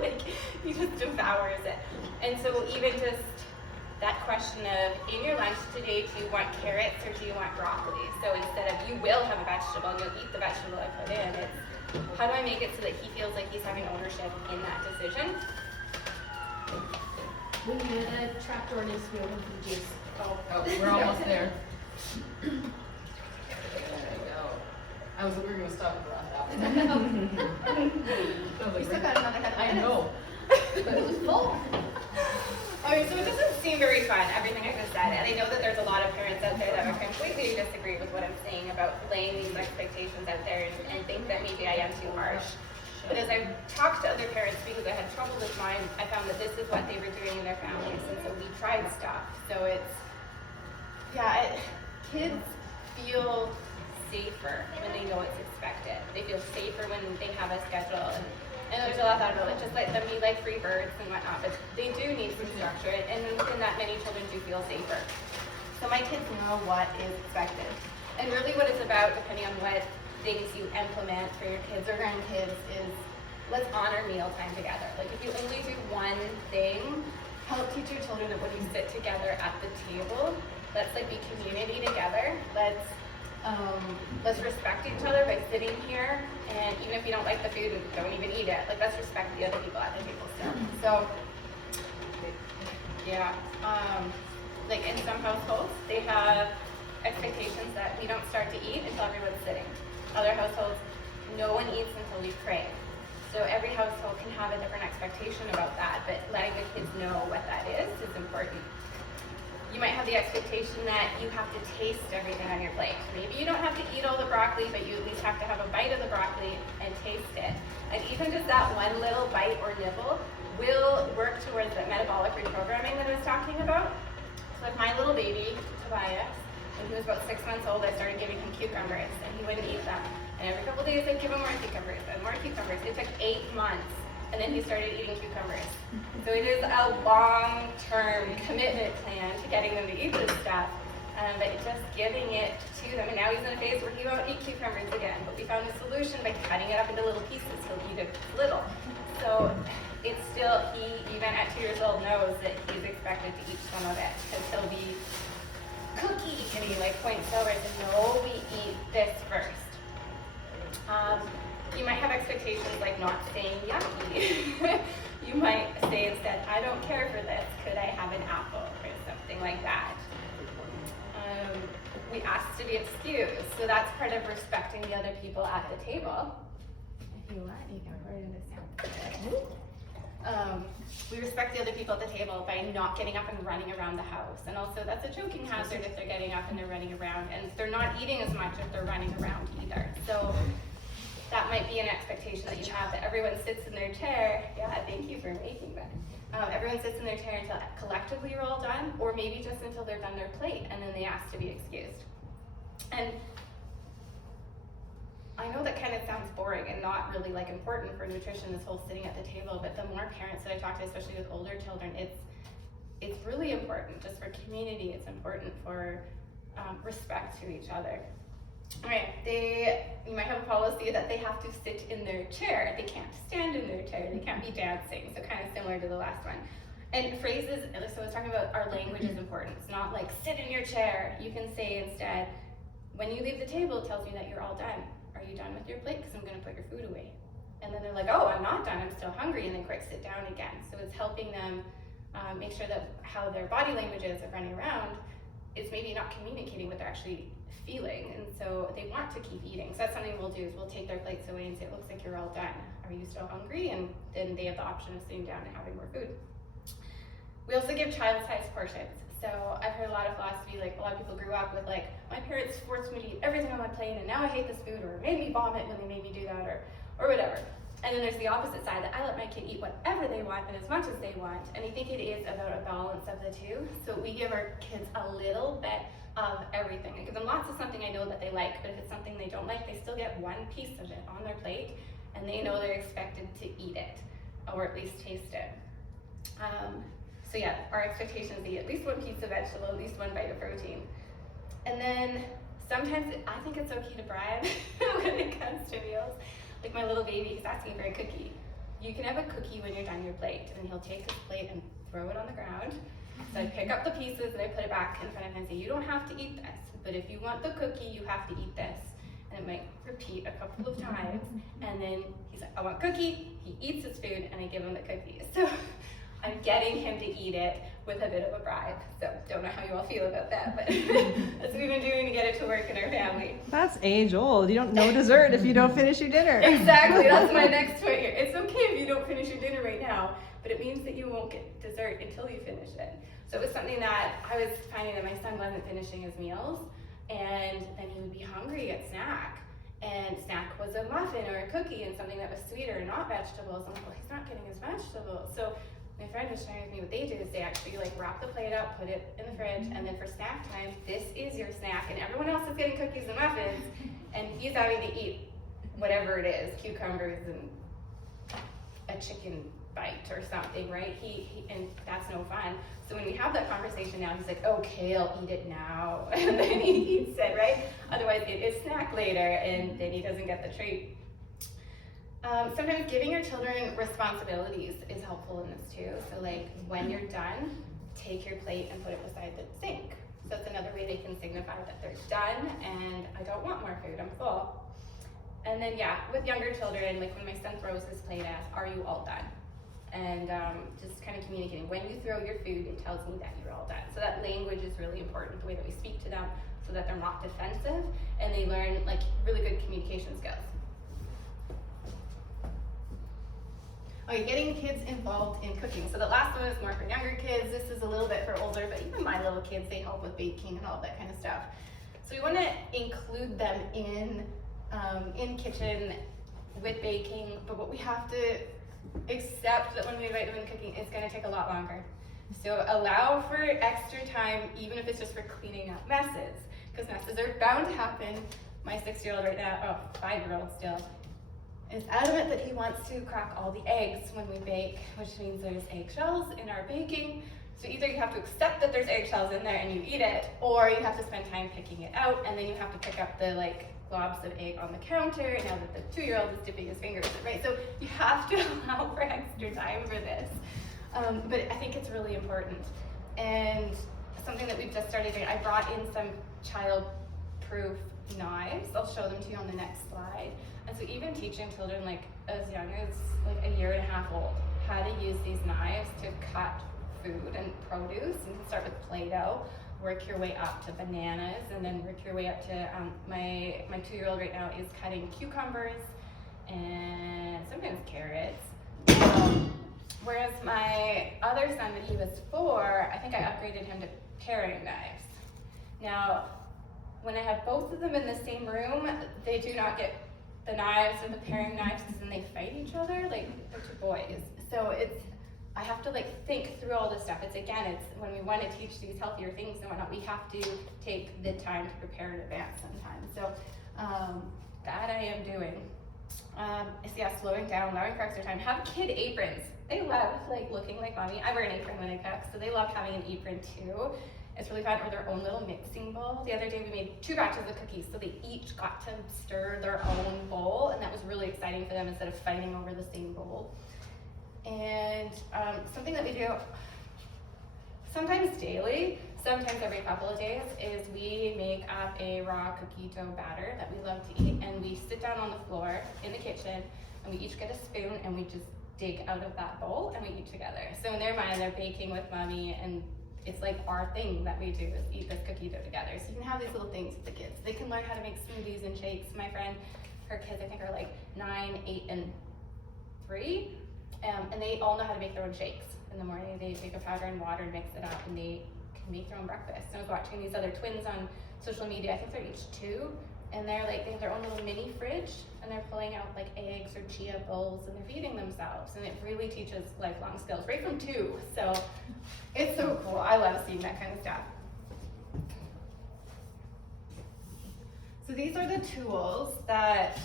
Like, he just devours it. And so even just that question of, in your lunch today, do you want carrots or do you want broccoli? So instead of, you will have a vegetable and you'll eat the vegetable I put in, it's, how do I make it so that he feels like he's having ownership in that decision? When the trapdoor needs to be open for the juice. Oh, we're almost there. I was we were gonna stop at the last apple. We still got another head of I know. But it was full. Okay, so it doesn't seem very fun, everything I just said, and I know that there's a lot of parents out there that would completely disagree with what I'm saying about laying these expectations out there and think that maybe I am too harsh. But as I've talked to other parents, because I had trouble with mine, I found that this is what they were doing in their families, and so we tried stuff. So it's, kids feel safer when they know it's expected. They feel safer when they have a schedule. And there's a lot of thought about it, just let them be like free birds and whatnot, but they do need some structure, and within that many children do feel safer. So my kids know what is expected. And really what it's about, depending on what things you implement for your kids or grandkids, is let's honor mealtime together. Like if you only do one thing, help teach your children that when you sit together at the table, let's like be community together. Let's respect each other by sitting here, and even if you don't like the food, don't even eat it. Like let's respect the other people at the table still. So, yeah, like in some households, they have expectations that we don't start to eat until everyone's sitting. Other households, no one eats until we pray. So every household can have a different expectation about that, but letting the kids know what that is important. You might have the expectation that you have to taste everything on your plate. Maybe you don't have to eat all the broccoli, but you at least have to have a bite of the broccoli and taste it. And even just that one little bite or nibble will work towards that metabolic reprogramming that I was talking about. So with my little baby, Tobias, when he was about 6 months old, I started giving him cucumbers, and he wouldn't eat them. And every couple days, I'd give him more cucumbers and more cucumbers. It took 8 months, and then he started eating cucumbers. So it is a long-term commitment plan to getting them to eat this stuff. but just giving it to them. And now he's in a phase where he won't eat cucumbers again, but we found a solution by cutting it up into little pieces. He'll eat it little. So it's still, he even at 2 years old knows that he's expected to eat some of it, because he'll be cookie, and he like points over and says, no, we eat this first. You might have expectations like not saying yucky. You might say instead, I don't care for this, could I have an apple, or something like that. We ask to be excused, so that's part of respecting the other people at the table. If you want, you can put it in this now. We respect the other people at the table by not getting up and running around the house, and also that's a choking hazard if they're getting up and they're running around, and they're not eating as much if they're running around either. So that might be an expectation that you have, that everyone sits in their chair. Yeah, thank you for making that. Everyone sits in their chair until collectively you're all done, or maybe just until they're done their plate, and then they ask to be excused. And I know that kind of sounds boring and not really like important for nutrition, this whole sitting at the table, but the more parents that I talk to, especially with older children, it's really important just for community. It's important for respect to each other. All right, you might have a policy that they have to sit in their chair. They can't stand in their chair. They can't be dancing. So kind of similar to the last one. And phrases, so I was talking about our language is important. It's not like sit in your chair. You can say instead, when you leave the table, it tells me that you're all done. Are you done with your plate? Because I'm going to put your food away. And then they're like, oh, I'm not done. I'm still hungry. And then quick, sit down again. So it's helping them make sure that how their body language is of running around is maybe not communicating what they're actually feeling, and so they want to keep eating. So that's something we'll do, is we'll take their plates away and say, it looks like you're all done. Are you still hungry? And then they have the option of sitting down and having more food. We also give child-sized portions. So I've heard a lot of philosophy, like a lot of people grew up with like, my parents forced me to eat everything on my plate and now I hate this food, or made me vomit when they made me do that, or whatever. And then there's the opposite side, that I let my kid eat whatever they want and as much as they want. And I think it is about a balance of the two. So we give our kids a little bit of everything. I give them lots of something I know that they like, but if it's something they don't like, they still get one piece of it on their plate, and they know they're expected to eat it, or at least taste it. So yeah, our expectation is to eat at least one piece of vegetable, at least one bite of protein. And then sometimes I think it's okay to bribe when it comes to meals. Like my little baby, he's asking for a cookie. You can have a cookie when you're done your plate, and he'll take his plate and throw it on the ground. So I pick up the pieces and I put it back in front of him and say, you don't have to eat this, but if you want the cookie, you have to eat this. And it might repeat a couple of times, and then he's like, I want cookie, he eats his food, and I give him the cookie. So I'm getting him to eat it with a bit of a bribe. So don't know how you all feel about that, but that's what we've been doing to get it to work in our family. That's age old. You don't know dessert if you don't finish your dinner. Exactly, that's my next point here. It's okay if you don't finish your dinner right now, but it means that you won't get dessert until you finish it. So it was something that I was finding that my son wasn't finishing his meals, and then he would be hungry at snack. And snack was a muffin or a cookie and something that was sweeter, not vegetables. I'm like, well, he's not getting his vegetables. So my friend was sharing with me what they do is they actually like wrap the plate up, put it in the fridge, and then for snack time, this is your snack, and everyone else is getting cookies and muffins, and he's having to eat whatever it is, cucumbers and a chicken bite or something, right? And that's no fun. So when we have that conversation now, he's like, okay, I'll eat it now, and then he eats it, right? Otherwise, it is snack later, and then he doesn't get the treat. Sometimes giving your children responsibilities is helpful in this too. So like when you're done, take your plate and put it beside the sink. So that's another way they can signify that they're done and I don't want more food, I'm full. And then yeah, with younger children, like when my son throws his plate, I ask, are you all done? And just kind of communicating, when you throw your food, it tells me that you're all done. So that language is really important, the way that we speak to them, so that they're not defensive and they learn like really good communication skills. Okay, getting kids involved in cooking. So the last one is more for younger kids. This is a little bit for older, but even my little kids, they help with baking and all that kind of stuff. So we want to include them in kitchen with baking, but what we have to accept that when we invite them in cooking, it's going to take a lot longer. So allow for extra time, even if it's just for cleaning up messes, because messes are bound to happen. My 6-year-old right now, 5-year-old still, is adamant that he wants to crack all the eggs when we bake, which means there's eggshells in our baking. So either you have to accept that there's eggshells in there and you eat it, or you have to spend time picking it out, and then you have to pick up the like globs of egg on the counter now that the 2-year-old is dipping his fingers in, right? So you have to allow for extra time for this. But I think it's really important. And something that we've just started doing, I brought in some child-proof knives. I'll show them to you on the next slide. And so even teaching children like as young as like 1.5 years old how to use these knives to cut food and produce. And you can start with Play-Doh, work your way up to bananas, and then work your way up to my 2-year-old right now is cutting cucumbers and sometimes carrots. Whereas my other son, when he was 4, I think I upgraded him to paring knives. Now, when I have both of them in the same room, they do not get the knives or the paring knives, because then they fight each other, like they're 2 boys. So I have to like think through all this stuff. It's when we want to teach these healthier things and whatnot, we have to take the time to prepare in advance sometimes. So that I am doing. Slowing down, allowing for extra time. Have kid aprons. They love like looking like mommy. I wear an apron when I cook, so they love having an apron too. It's really fun, or their own little mixing bowl. The other day we made 2 batches of cookies, so they each got to stir their own bowl, and that was really exciting for them instead of fighting over the same bowl. And something that we do sometimes daily, sometimes every couple of days, is we make up a raw cookie dough batter that we love to eat, and we sit down on the floor in the kitchen, and we each get a spoon, and we just dig out of that bowl, and we eat together. So in their mind, they're baking with mommy, and it's like our thing that we do is eat this cookie dough together. So you can have these little things with the kids. They can learn how to make smoothies and shakes. My friend, her kids I think are like 9, 8, and 3, and they all know how to make their own shakes. In the morning, they take a powder and water and mix it up, and they can make their own breakfast. And I was watching these other twins on social media. I think they're each 2, and they have their own little mini fridge, and they're pulling out like eggs or chia bowls, and they're feeding themselves. And it really teaches lifelong skills right from 2. So it's so cool. I love seeing that kind of stuff. So these are the tools that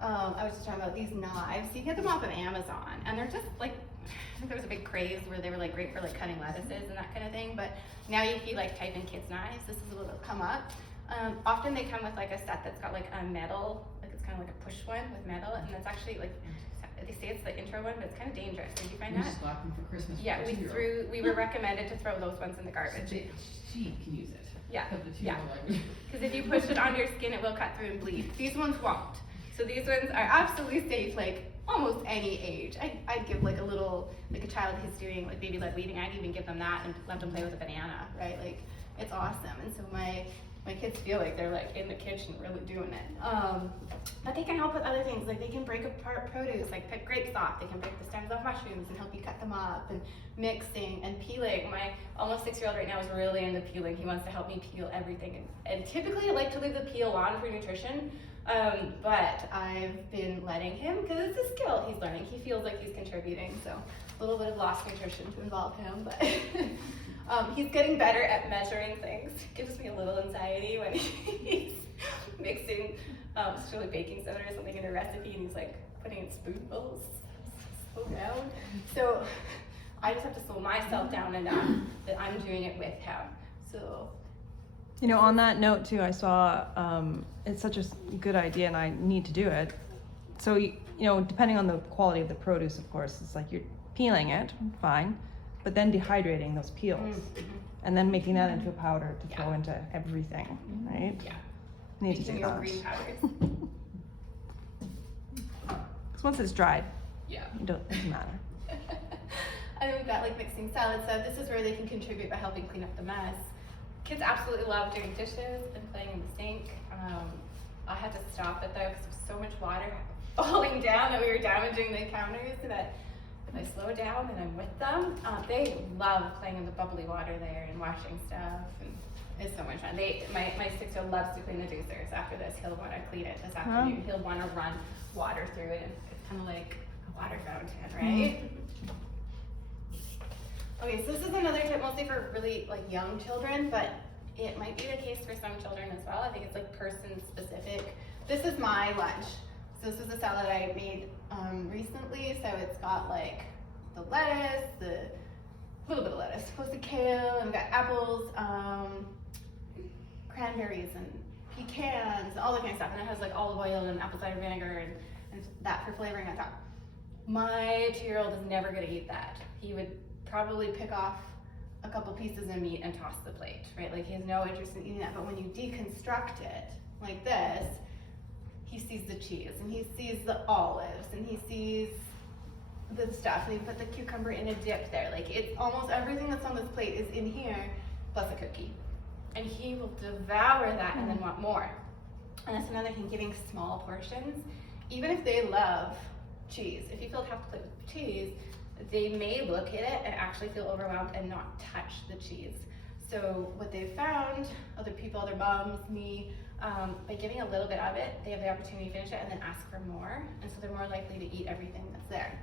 I was just talking about, these knives. You get them off of Amazon, and they're just like, I think there was a big craze where they were like great for like cutting lettuces and that kind of thing, but now if you like type in kids knives, this is what will come up. Often they come with like a set that's got like a metal, like it's kind of like a push one with metal, and it's actually like, they say it's the intro one, but it's kind of dangerous. Did you find that? We just got them for Christmas. Yeah, we were recommended to throw those ones in the garbage. She can use it. Yeah, because if you push it on your skin, it will cut through and bleed. These ones won't. So these ones are absolutely safe, like almost any age. I'd give like a child who's doing like baby led weaning, I'd even give them that and let them play with a banana, right? Like it's awesome. And so my kids feel like they're like in the kitchen really doing it. But they can help with other things, like they can break apart produce, like pick grapes off, they can break the stems off mushrooms and help you cut them up, and mixing and peeling. My almost 6-year-old right now is really into peeling. He wants to help me peel everything. And typically I like to leave the peel on for nutrition, but I've been letting him, because it's a skill he's learning. He feels like he's contributing, so a little bit of lost nutrition to involve him, but he's getting better at measuring things. It gives me a little anxiety when he's mixing like baking soda or something in a recipe, and he's like putting in spoonfuls. Slow down. So I just have to slow myself down enough that I'm doing it with him. So, you know, on that note too, I saw it's such a good idea, and I need to do it. So you know, depending on the quality of the produce, of course, it's like you're peeling it, fine, but then dehydrating those peels, and then making that into a powder to throw into everything, right? Yeah. Need to do Making your that. green powders. Because once it's dried, Yeah. it doesn't matter. And then we've got like mixing salads. So this is where they can contribute by helping clean up the mess. Kids absolutely love doing dishes and playing in the sink. I had to stop it though because there was so much water falling down that we were damaging the counters, that if I slow down and I'm with them, they love playing in the bubbly water there and washing stuff, and it's so much fun. My 6-year-old loves to clean the juicers. After this, he'll want to clean it this afternoon. He'll want to run water through it, and it's kind of like a water fountain, right? Okay, so this is another tip mostly for really like young children, but it might be the case for some children as well. I think it's like person specific. This is my lunch. So this is a salad I made recently. So it's got like the lettuce, the little bit of lettuce, roasted kale, and we've got apples, cranberries, and pecans, all that kind of stuff. And it has like olive oil and apple cider vinegar and that for flavoring on top. My 2-year-old is never gonna eat that. He would probably pick off a couple pieces of meat and toss the plate, right? Like he has no interest in eating that, but when you deconstruct it like this, he sees the cheese and he sees the olives and he sees the stuff, and you put the cucumber in a dip there. Like it's almost everything that's on this plate is in here, plus a cookie. And he will devour that and then want more. And that's another thing, giving small portions. Even if they love cheese, if you filled half the plate with cheese, they may look at it and actually feel overwhelmed and not touch the cheese. So what they've found, other people, other moms, me, by giving a little bit of it, they have the opportunity to finish it and then ask for more. And so they're more likely to eat everything that's there.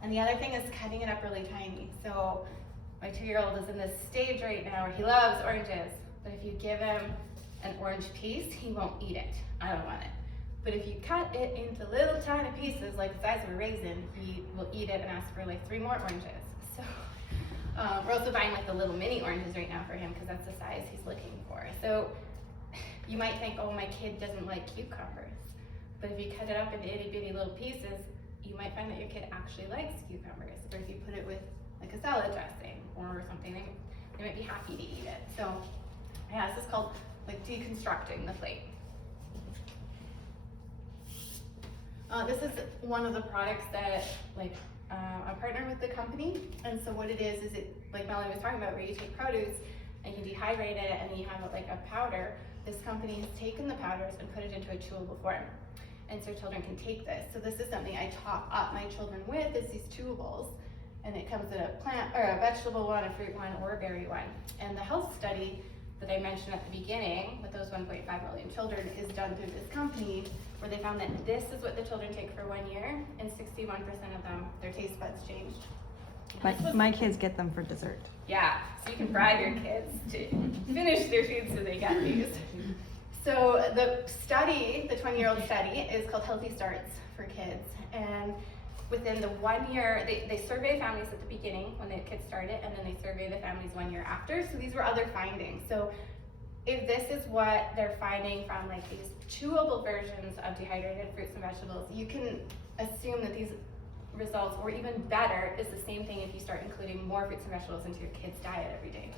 And the other thing is cutting it up really tiny. So my 2-year-old is in this stage right now where he loves oranges, but if you give him an orange piece, he won't eat it. I don't want it. But if you cut it into little tiny pieces, like the size of a raisin, he will eat it and ask for like 3 more oranges. So we're also buying like the little mini oranges right now for him because that's the size he's looking for. So you might think, oh, my kid doesn't like cucumbers. But if you cut it up into itty bitty little pieces, you might find that your kid actually likes cucumbers. Or if you put it with like a salad dressing or something, they might be happy to eat it. So yeah, this is called like deconstructing the plate. This is one of the products that like I partner with the company, and so what it is it, like Melanie was talking about, where you take produce and you dehydrate it and then you have like a powder. This company has taken the powders and put it into a chewable form, and so children can take this. So this is something I top up my children with, is these chewables, and it comes in a plant or a vegetable one, a fruit one, or a berry one. And the health study that I mentioned at the beginning with those 1.5 million children is done through this company, where they found that this is what the children take for 1 year, and 61% of them, their taste buds changed. My kids get them for dessert. Yeah, so you can bribe your kids to finish their food so they get these. So the study, the 20-year-old study, is called Healthy Starts for Kids. And within the 1 year, they survey families at the beginning when the kids started, and then they survey the families 1 year after. So these were other findings. So if this is what they're finding from like these chewable versions of dehydrated fruits and vegetables, you can assume that these results, or even better, is the same thing if you start including more fruits and vegetables into your kids' diet every day.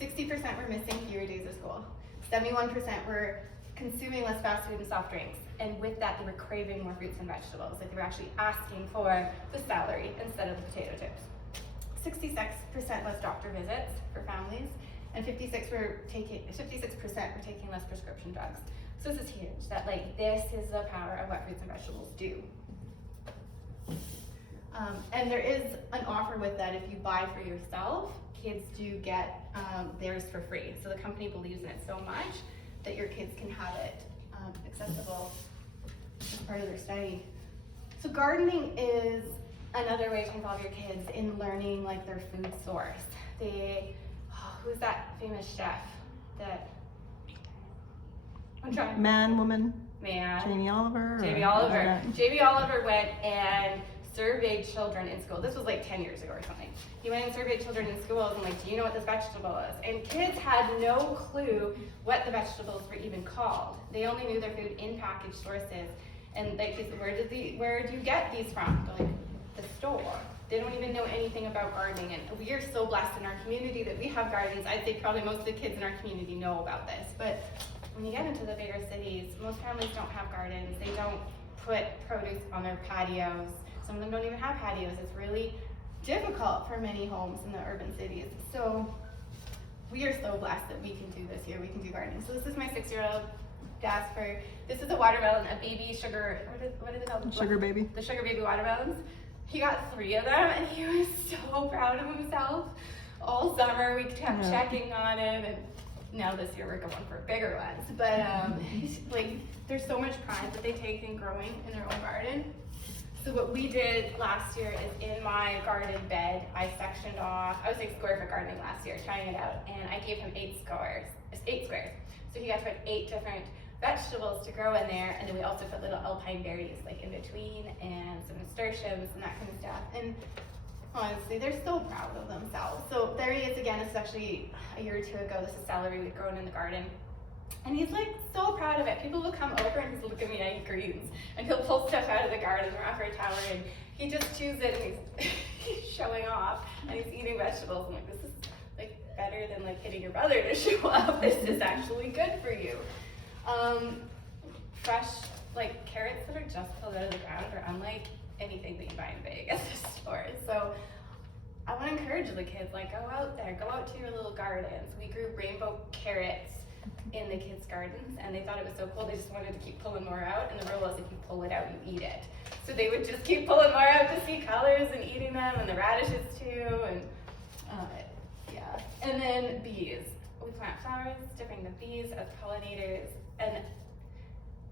60% were missing fewer days of school. 71% were consuming less fast food and soft drinks. And with that, they were craving more fruits and vegetables. Like they were actually asking for the celery instead of the potato chips. 66% less doctor visits for families, and 56% were taking less prescription drugs. So this is huge, that like this is the power of what fruits and vegetables do. And there is an offer with that. If you buy for yourself, kids do get theirs for free. So the company believes in it so much that your kids can have it accessible as part of their study. So gardening is another way to involve your kids in learning like their food source. Who's that famous chef that? Woman. Jamie Oliver. Jamie Oliver went and surveyed children in school. This was like 10 years ago or something. He went and surveyed children in schools and like, do you know what this vegetable is? And kids had no clue what the vegetables were even called. They only knew their food in packaged sources. And like, where do you get these from? They're like, the store. They don't even know anything about gardening. And we are so blessed in our community that we have gardens. I'd say probably most of the kids in our community know about this. But when you get into the bigger cities, most families don't have gardens. They don't put produce on their patios. Some of them don't even have patios. It's really difficult for many homes in the urban cities. So we are so blessed that we can do this here. We can do gardening. So this is my 6-year-old Jasper. This is a watermelon, a baby sugar, what is it called? Sugar baby. The sugar baby watermelons. He got 3 of them and he was so proud of himself. All summer we kept checking on him, and now this year we're going for bigger ones. But like there's so much pride that they take in growing in their own garden. So what we did last year is in my garden bed, I sectioned off, I was 6 square for gardening last year, trying it out, and I gave him 8 squares. So he got to put 8 different vegetables to grow in there, and then we also put little alpine berries like in between, and some nasturtiums and that kind of stuff. And honestly, they're so proud of themselves. So there he is again. This is actually a year or two ago. This is celery we've grown in the garden. And he's like so proud of it. People will come over and he's look at me, I eat greens. And he'll pull stuff out of the garden or off our tower and he just chews it and he's showing off and he's eating vegetables. I'm like, this is like better than like hitting your brother to show up. This is actually good for you. Fresh like carrots that are just pulled out of the ground are unlike anything that you buy in Vegas at the store. So I want to encourage the kids, like go out there, go out to your little gardens. We grew rainbow carrots in the kids' gardens and they thought it was so cool, they just wanted to keep pulling more out, and the rule was if you pull it out, you eat it. So they would just keep pulling more out to see colors and eating them, and the radishes too, and yeah. And then bees. We plant flowers to bring the bees as pollinators, and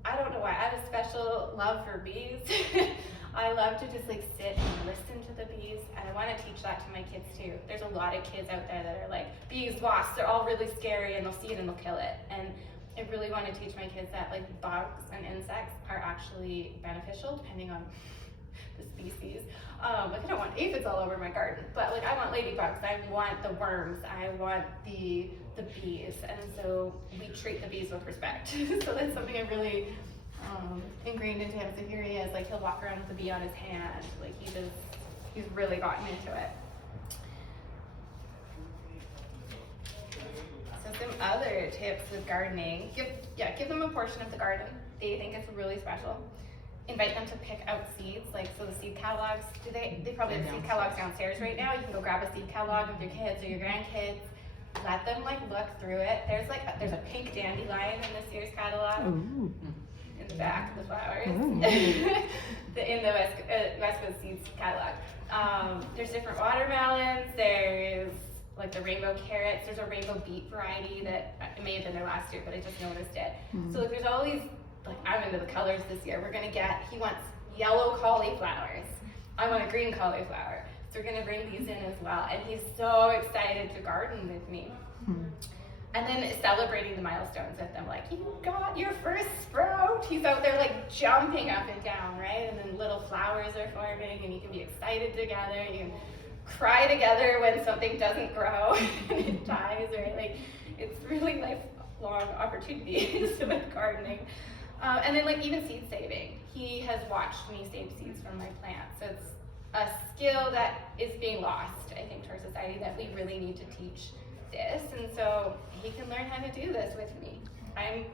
I don't know why, I have a special love for bees. I love to just like sit and listen to the bees, and I want to teach that to my kids too. There's a lot of kids out there that are like, bees, wasps, they're all really scary and they'll see it and they'll kill it. And I really want to teach my kids that like bugs and insects are actually beneficial depending on the species. Like I don't want aphids all over my garden, but like I want ladybugs, I want the worms, I want the bees, and so we treat the bees with respect. So that's something I really ingrained into him. So here he is, like he'll walk around with a bee on his hand, like he's really gotten into it. So some other tips with gardening: give them a portion of the garden they think it's really special. Invite them to pick out seeds, like so the seed catalogs. They probably have seed catalogs downstairs right now. You can go grab a seed catalog with your kids or your grandkids. Let them like look through it. There's a pink dandelion in this year's catalog. Ooh. In the back of the flowers. Ooh. In the West Coast Seeds catalog. There's different watermelons. There's like the rainbow carrots. There's a rainbow beet variety that it may have been there last year, but I just noticed it. So like, there's all these, like I'm into the colors this year. He wants yellow cauliflowers. I want a green cauliflower. So we're gonna bring these in as well. And he's so excited to garden with me. And then celebrating the milestones with them, like, you got your first sprout. He's out there like jumping up and down, right? And then little flowers are forming and you can be excited together. You can cry together when something doesn't grow and it dies, right? Like, it's really lifelong opportunities with gardening. And then like even seed saving. He has watched me save seeds from my plants. So it's a skill that is being lost, I think, to our society that we really need to teach this. And so he can learn how to do this with me. I'm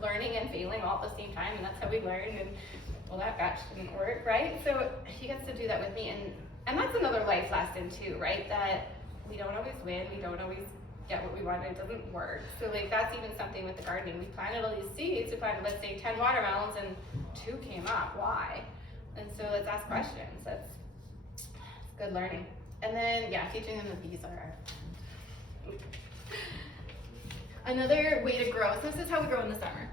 learning and failing all at the same time, and that's how we learn. And well, that batch didn't work, right? So he gets to do that with me, and that's another life lesson too, right? That we don't always win, we don't always get what we want, and it doesn't work. So like that's even something with the gardening. We planted all these seeds. We planted, let's say, 10 watermelons, and 2 came up. Why? And so let's ask questions. That's good learning. And then yeah, teaching them the bees are. Another way to grow, so this is how we grow in the summer.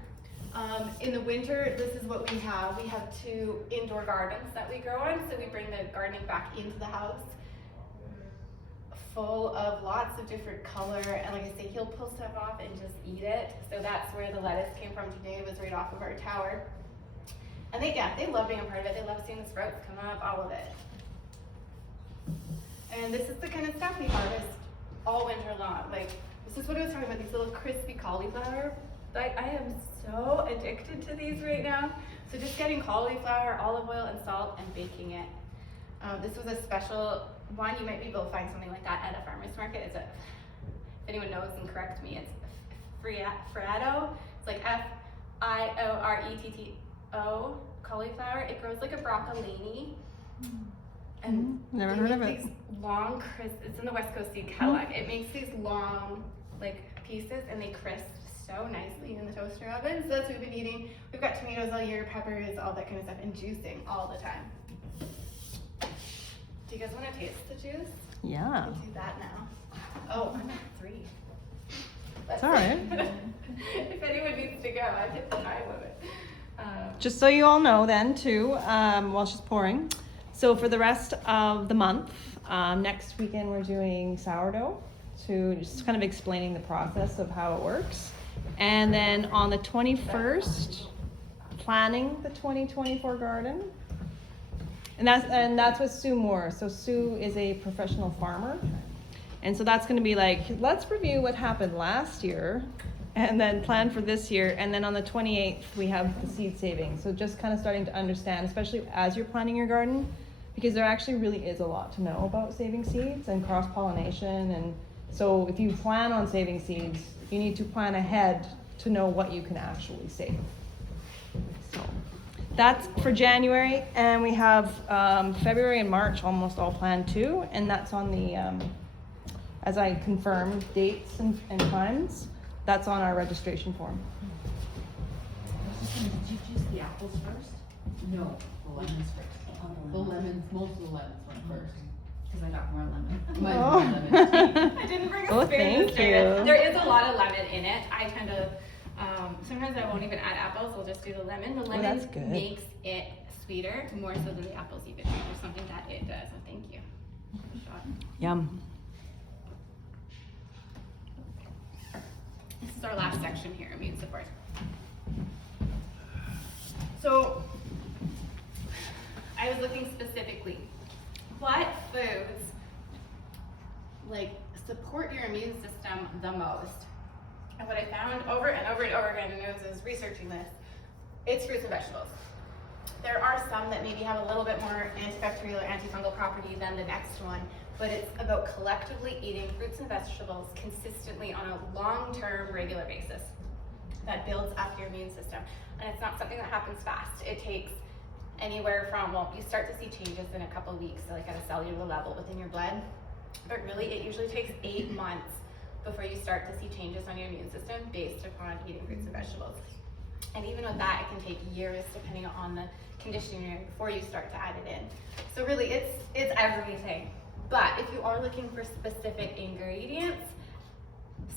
In the winter, this is what we have. We have 2 indoor gardens that we grow in, so we bring the gardening back into the house, full of lots of different color, and like I say, he'll pull stuff off and just eat it. So that's where the lettuce came from today, was right off of our tower. And they love being a part of it. They love seeing the sprouts come up, all of it. And this is the kind of stuff we harvest all winter long. Like, this is what I was talking about, these little crispy cauliflower. Like, I am so addicted to these right now. So just getting cauliflower, olive oil, and salt, and baking it. This was a special one. You might be able to find something like that at a farmer's market. If anyone knows, then correct me. It's Friatto. It's like F-I-O-R-E-T-T-O, cauliflower. It grows like a broccolini. And never heard of it. These long crisp, it's in the West Coast Seed catalog. It makes these long like pieces, and they crisp so nicely in the toaster oven. So that's what we've been eating. We've got tomatoes all year, peppers, all that kind of stuff, and juicing all the time. Do you guys want to taste the juice? Yeah. Let's do that now. Oh, I'm at 3. It's all right. If anyone needs to go, I've hit the time limit. Just so you all know then too, while she's pouring. So for the rest of the month, next weekend we're doing sourdough, so just kind of explaining the process of how it works. And then on the 21st, planning the 2024 garden. And that's with Sue Moore. So Sue is a professional farmer. And so that's going to be like, let's review what happened last year and then plan for this year. And then on the 28th, we have the seed saving. So just kind of starting to understand, especially as you're planting your garden, because there actually really is a lot to know about saving seeds and cross-pollination. And so if you plan on saving seeds, you need to plan ahead to know what you can actually save. So that's for January. And we have February and March almost all planned too. And that's on the, as I confirm dates and times, that's on our registration form. Did you choose the apples first? No, the lemons first. The lemons, most of the lemons went first. Because I got more lemon. Mine Oh. were lemon tea. I didn't bring a Oh, spoon thank to stir it. you. There is a lot of lemon in it. I tend to, sometimes I won't even add apples, I'll just do the lemon. The lemon that's good. makes it sweeter, more so than the apples even. There's something that it does, so thank you. Shot. Yum. This is our last section here, immune support. So, I was looking specifically, what foods like support your immune system the most? And what I found over and over and over again, and I was researching this, it's fruits and vegetables. There are some that maybe have a little bit more antibacterial or antifungal property than the next one, but it's about collectively eating fruits and vegetables consistently on a long-term, regular basis that builds up your immune system. And it's not something that happens fast. It takes anywhere from, well, you start to see changes in a couple of weeks, so like at a cellular level within your blood, but really it usually takes 8 months before you start to see changes on your immune system based upon eating fruits and vegetables. And even with that, it can take years depending on the condition you're in before you start to add it in. So really it's everything. But if you are looking for specific ingredients,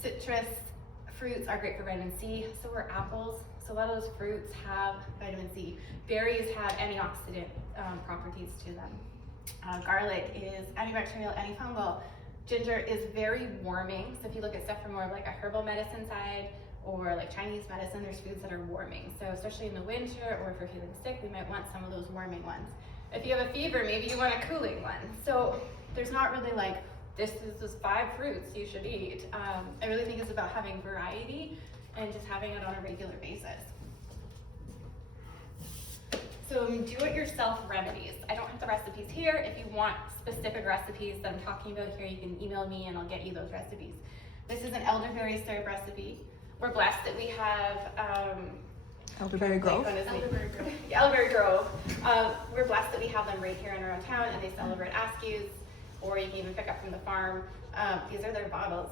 citrus fruits are great for vitamin C, so are apples. So a lot of those fruits have vitamin C. Berries have antioxidant properties to them. Garlic is antibacterial, antifungal. Ginger is very warming. So if you look at stuff from more of like a herbal medicine side or like Chinese medicine, there's foods that are warming. So especially in the winter or if you're feeling sick, we might want some of those warming ones. If you have a fever, maybe you want a cooling one. So there's not really like, this is just 5 fruits you should eat. I really think it's about having variety and just having it on a regular basis. So do-it-yourself remedies. I don't have the recipes here. If you want specific recipes that I'm talking about here, you can email me and I'll get you those recipes. This is an elderberry syrup recipe. We're blessed that we have Elderberry Grove. Elderberry Grove. Yeah, Elderberry Grove. We're blessed that we have them right here in our own town, and they celebrate Askews, or you can even pick up from the farm. These are their bottles.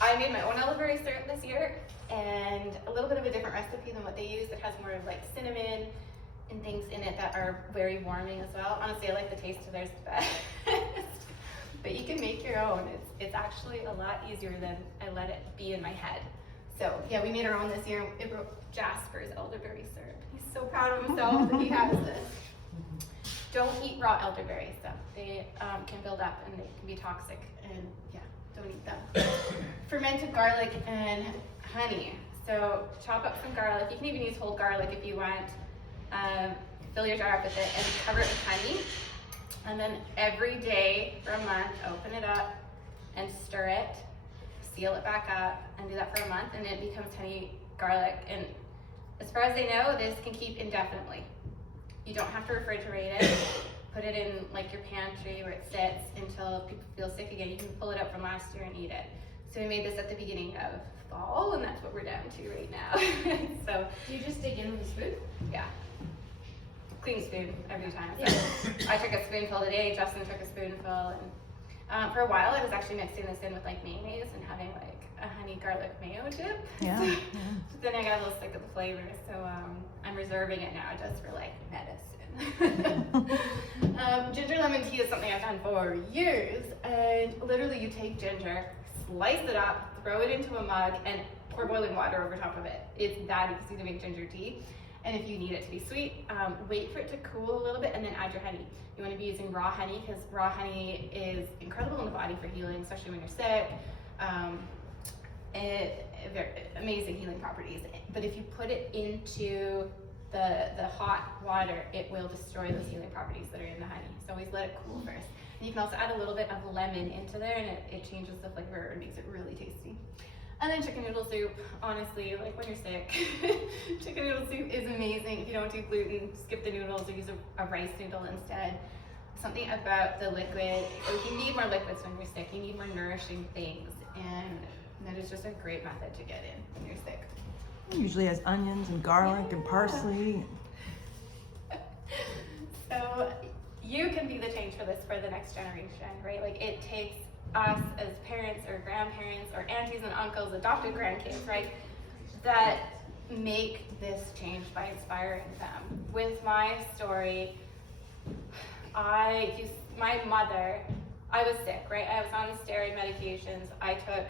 I made my own elderberry syrup this year, and a little bit of a different recipe than what they use. It has more of like cinnamon and things in it that are very warming as well. Honestly, I like the taste of theirs the best. But you can make your own. It's actually a lot easier than I let it be in my head. So yeah, we made our own this year. It wrote Jasper's elderberry syrup. He's so proud of himself that he has this. Don't eat raw elderberries though. They can build up and they can be toxic, and yeah, don't eat them. Fermented garlic and honey. So chop up some garlic. You can even use whole garlic if you want. Fill your jar up with it and cover it with honey. And then every day for a month, open it up and stir it, seal it back up, and do that for a month, and it becomes honey garlic. And as far as I know, this can keep indefinitely. You don't have to refrigerate it. Put it in like your pantry where it sits until people feel sick again. You can pull it up from last year and eat it. So we made this at the beginning of fall, and that's what we're down to right now. So Do you just dig in with a spoon? yeah. Clean spoon every time. So I took a spoonful today, Justin took a spoonful, and for a while I was actually mixing this in with like mayonnaise and having like a honey garlic mayo dip. Yeah. But then I got a little sick of the flavor, so I'm reserving it now just for like medicine. Ginger lemon tea is something I've done for years, and literally you take ginger, slice it up, throw it into a mug, and pour boiling water over top of it. It's that easy to make ginger tea. And if you need it to be sweet, wait for it to cool a little bit and then add your honey. You want to be using raw honey because raw honey is incredible in the body for healing, especially when you're sick. Amazing healing properties. But if you put it into the hot water, it will destroy those healing properties that are in the honey. So always let it cool first. And you can also add a little bit of lemon into there, and it changes the flavor and makes it really tasty. And then chicken noodle soup, honestly, like when you're sick, chicken noodle soup is amazing. If you don't do gluten, skip the noodles or use a rice noodle instead. Something about the liquid, you need more liquids when you're sick. You need more nourishing things, and that is just a great method to get in when you're sick. It usually has onions and garlic and parsley. So you can be the change for this for the next generation, right? Like it takes us as parents or grandparents or aunties and uncles, adopted grandkids, right? That make this change by inspiring them. With my story, my mother, I was sick, right? I was on steroid medications. I took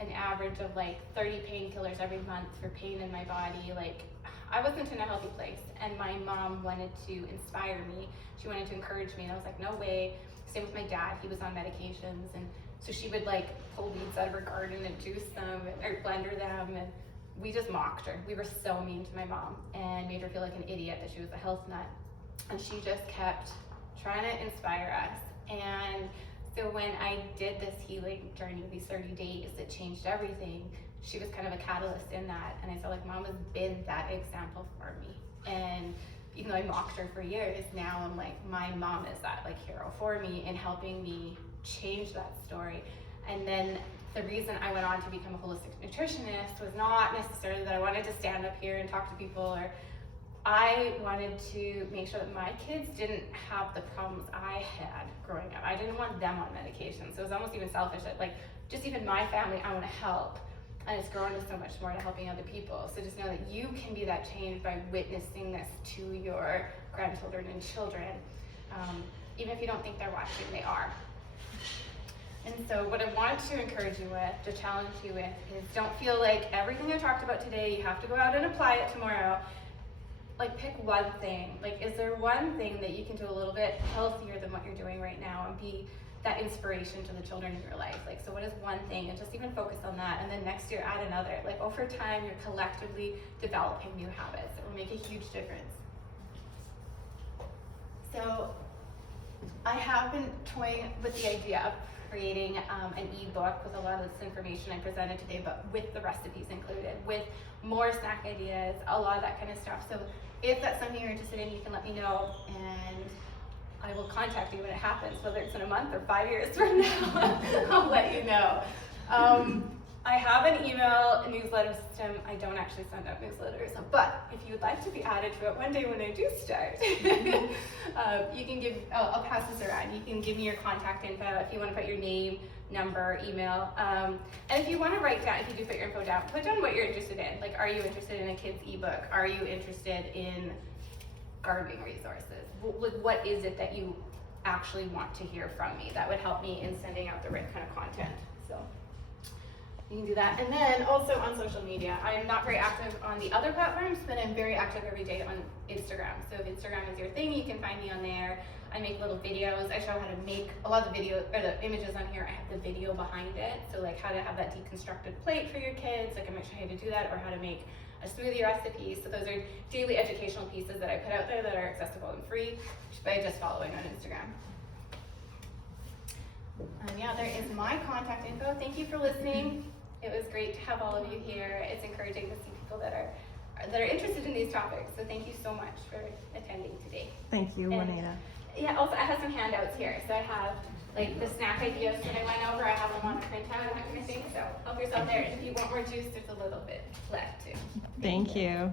an average of like 30 painkillers every month for pain in my body. Like I wasn't in a healthy place, and my mom wanted to inspire me. She wanted to encourage me, and I was like, no way. Same with my dad, he was on medications, and so she would like pull weeds out of her garden and juice them or blender them, and we just mocked her. We were so mean to my mom and made her feel like an idiot that she was a health nut, and she just kept trying to inspire us. And so when I did this healing journey, these 30 days, it changed everything. She was kind of a catalyst in that, and I felt like Mom has been that example for me. And even though I mocked her for years, now I'm like, my mom is that like hero for me in helping me change that story. And then the reason I went on to become a holistic nutritionist was not necessarily that I wanted to stand up here and talk to people, or I wanted to make sure that my kids didn't have the problems I had growing up. I didn't want them on medication, so it was almost even selfish that like, just even my family, I want to help. And it's grown to so much more to helping other people. So just know that you can be that change by witnessing this to your grandchildren and children. Even if you don't think they're watching, they are. And so what I want to encourage you with, to challenge you with, is don't feel like everything I talked about today, you have to go out and apply it tomorrow. Like pick one thing. Like, is there one thing that you can do a little bit healthier than what you're doing right now and be that inspiration to the children in your life? Like, so what is one thing? And just even focus on that. And then next year add another. Like over time, you're collectively developing new habits. It will make a huge difference. So I have been toying with the idea of creating an ebook with a lot of this information I presented today, but with the recipes included, with more snack ideas, a lot of that kind of stuff. So if that's something you're interested in, you can let me know, and I will contact you when it happens, whether it's in a month or 5 years from now. I'll let you know. I have an email newsletter system. I don't actually send out newsletters, but if you would like to be added to it one day when I do start, you can give, I'll pass this around. You can give me your contact info if you want to put your name, number, email. And if you want to write down, if you do put your info down, put down what you're interested in. Like, are you interested in a kid's ebook? Are you interested in gardening resources? What is it that you actually want to hear from me? That would help me in sending out the right kind of content. So you can do that. And then also on social media. I am not very active on the other platforms, but I'm very active every day on Instagram. So if Instagram is your thing, you can find me on there. I make little videos. I show how to make a lot of the video, or the images on here, I have the video behind it. So like how to have that deconstructed plate for your kids. Like I'm going to show you how to do that, or how to make a smoothie recipe. So those are daily educational pieces that I put out there that are accessible and free by just following on Instagram. And yeah, there is my contact info. Thank you for listening. It was great to have all of you here. It's encouraging to see people that are interested in these topics. So thank you so much for attending today. Thank you, And, Juanita. yeah, also I have some handouts here. So I have like the snack ideas that I went over. I have them on a printout and that kind of thing. So help yourself there. And if you want more juice, there's a little bit left too. Thank you.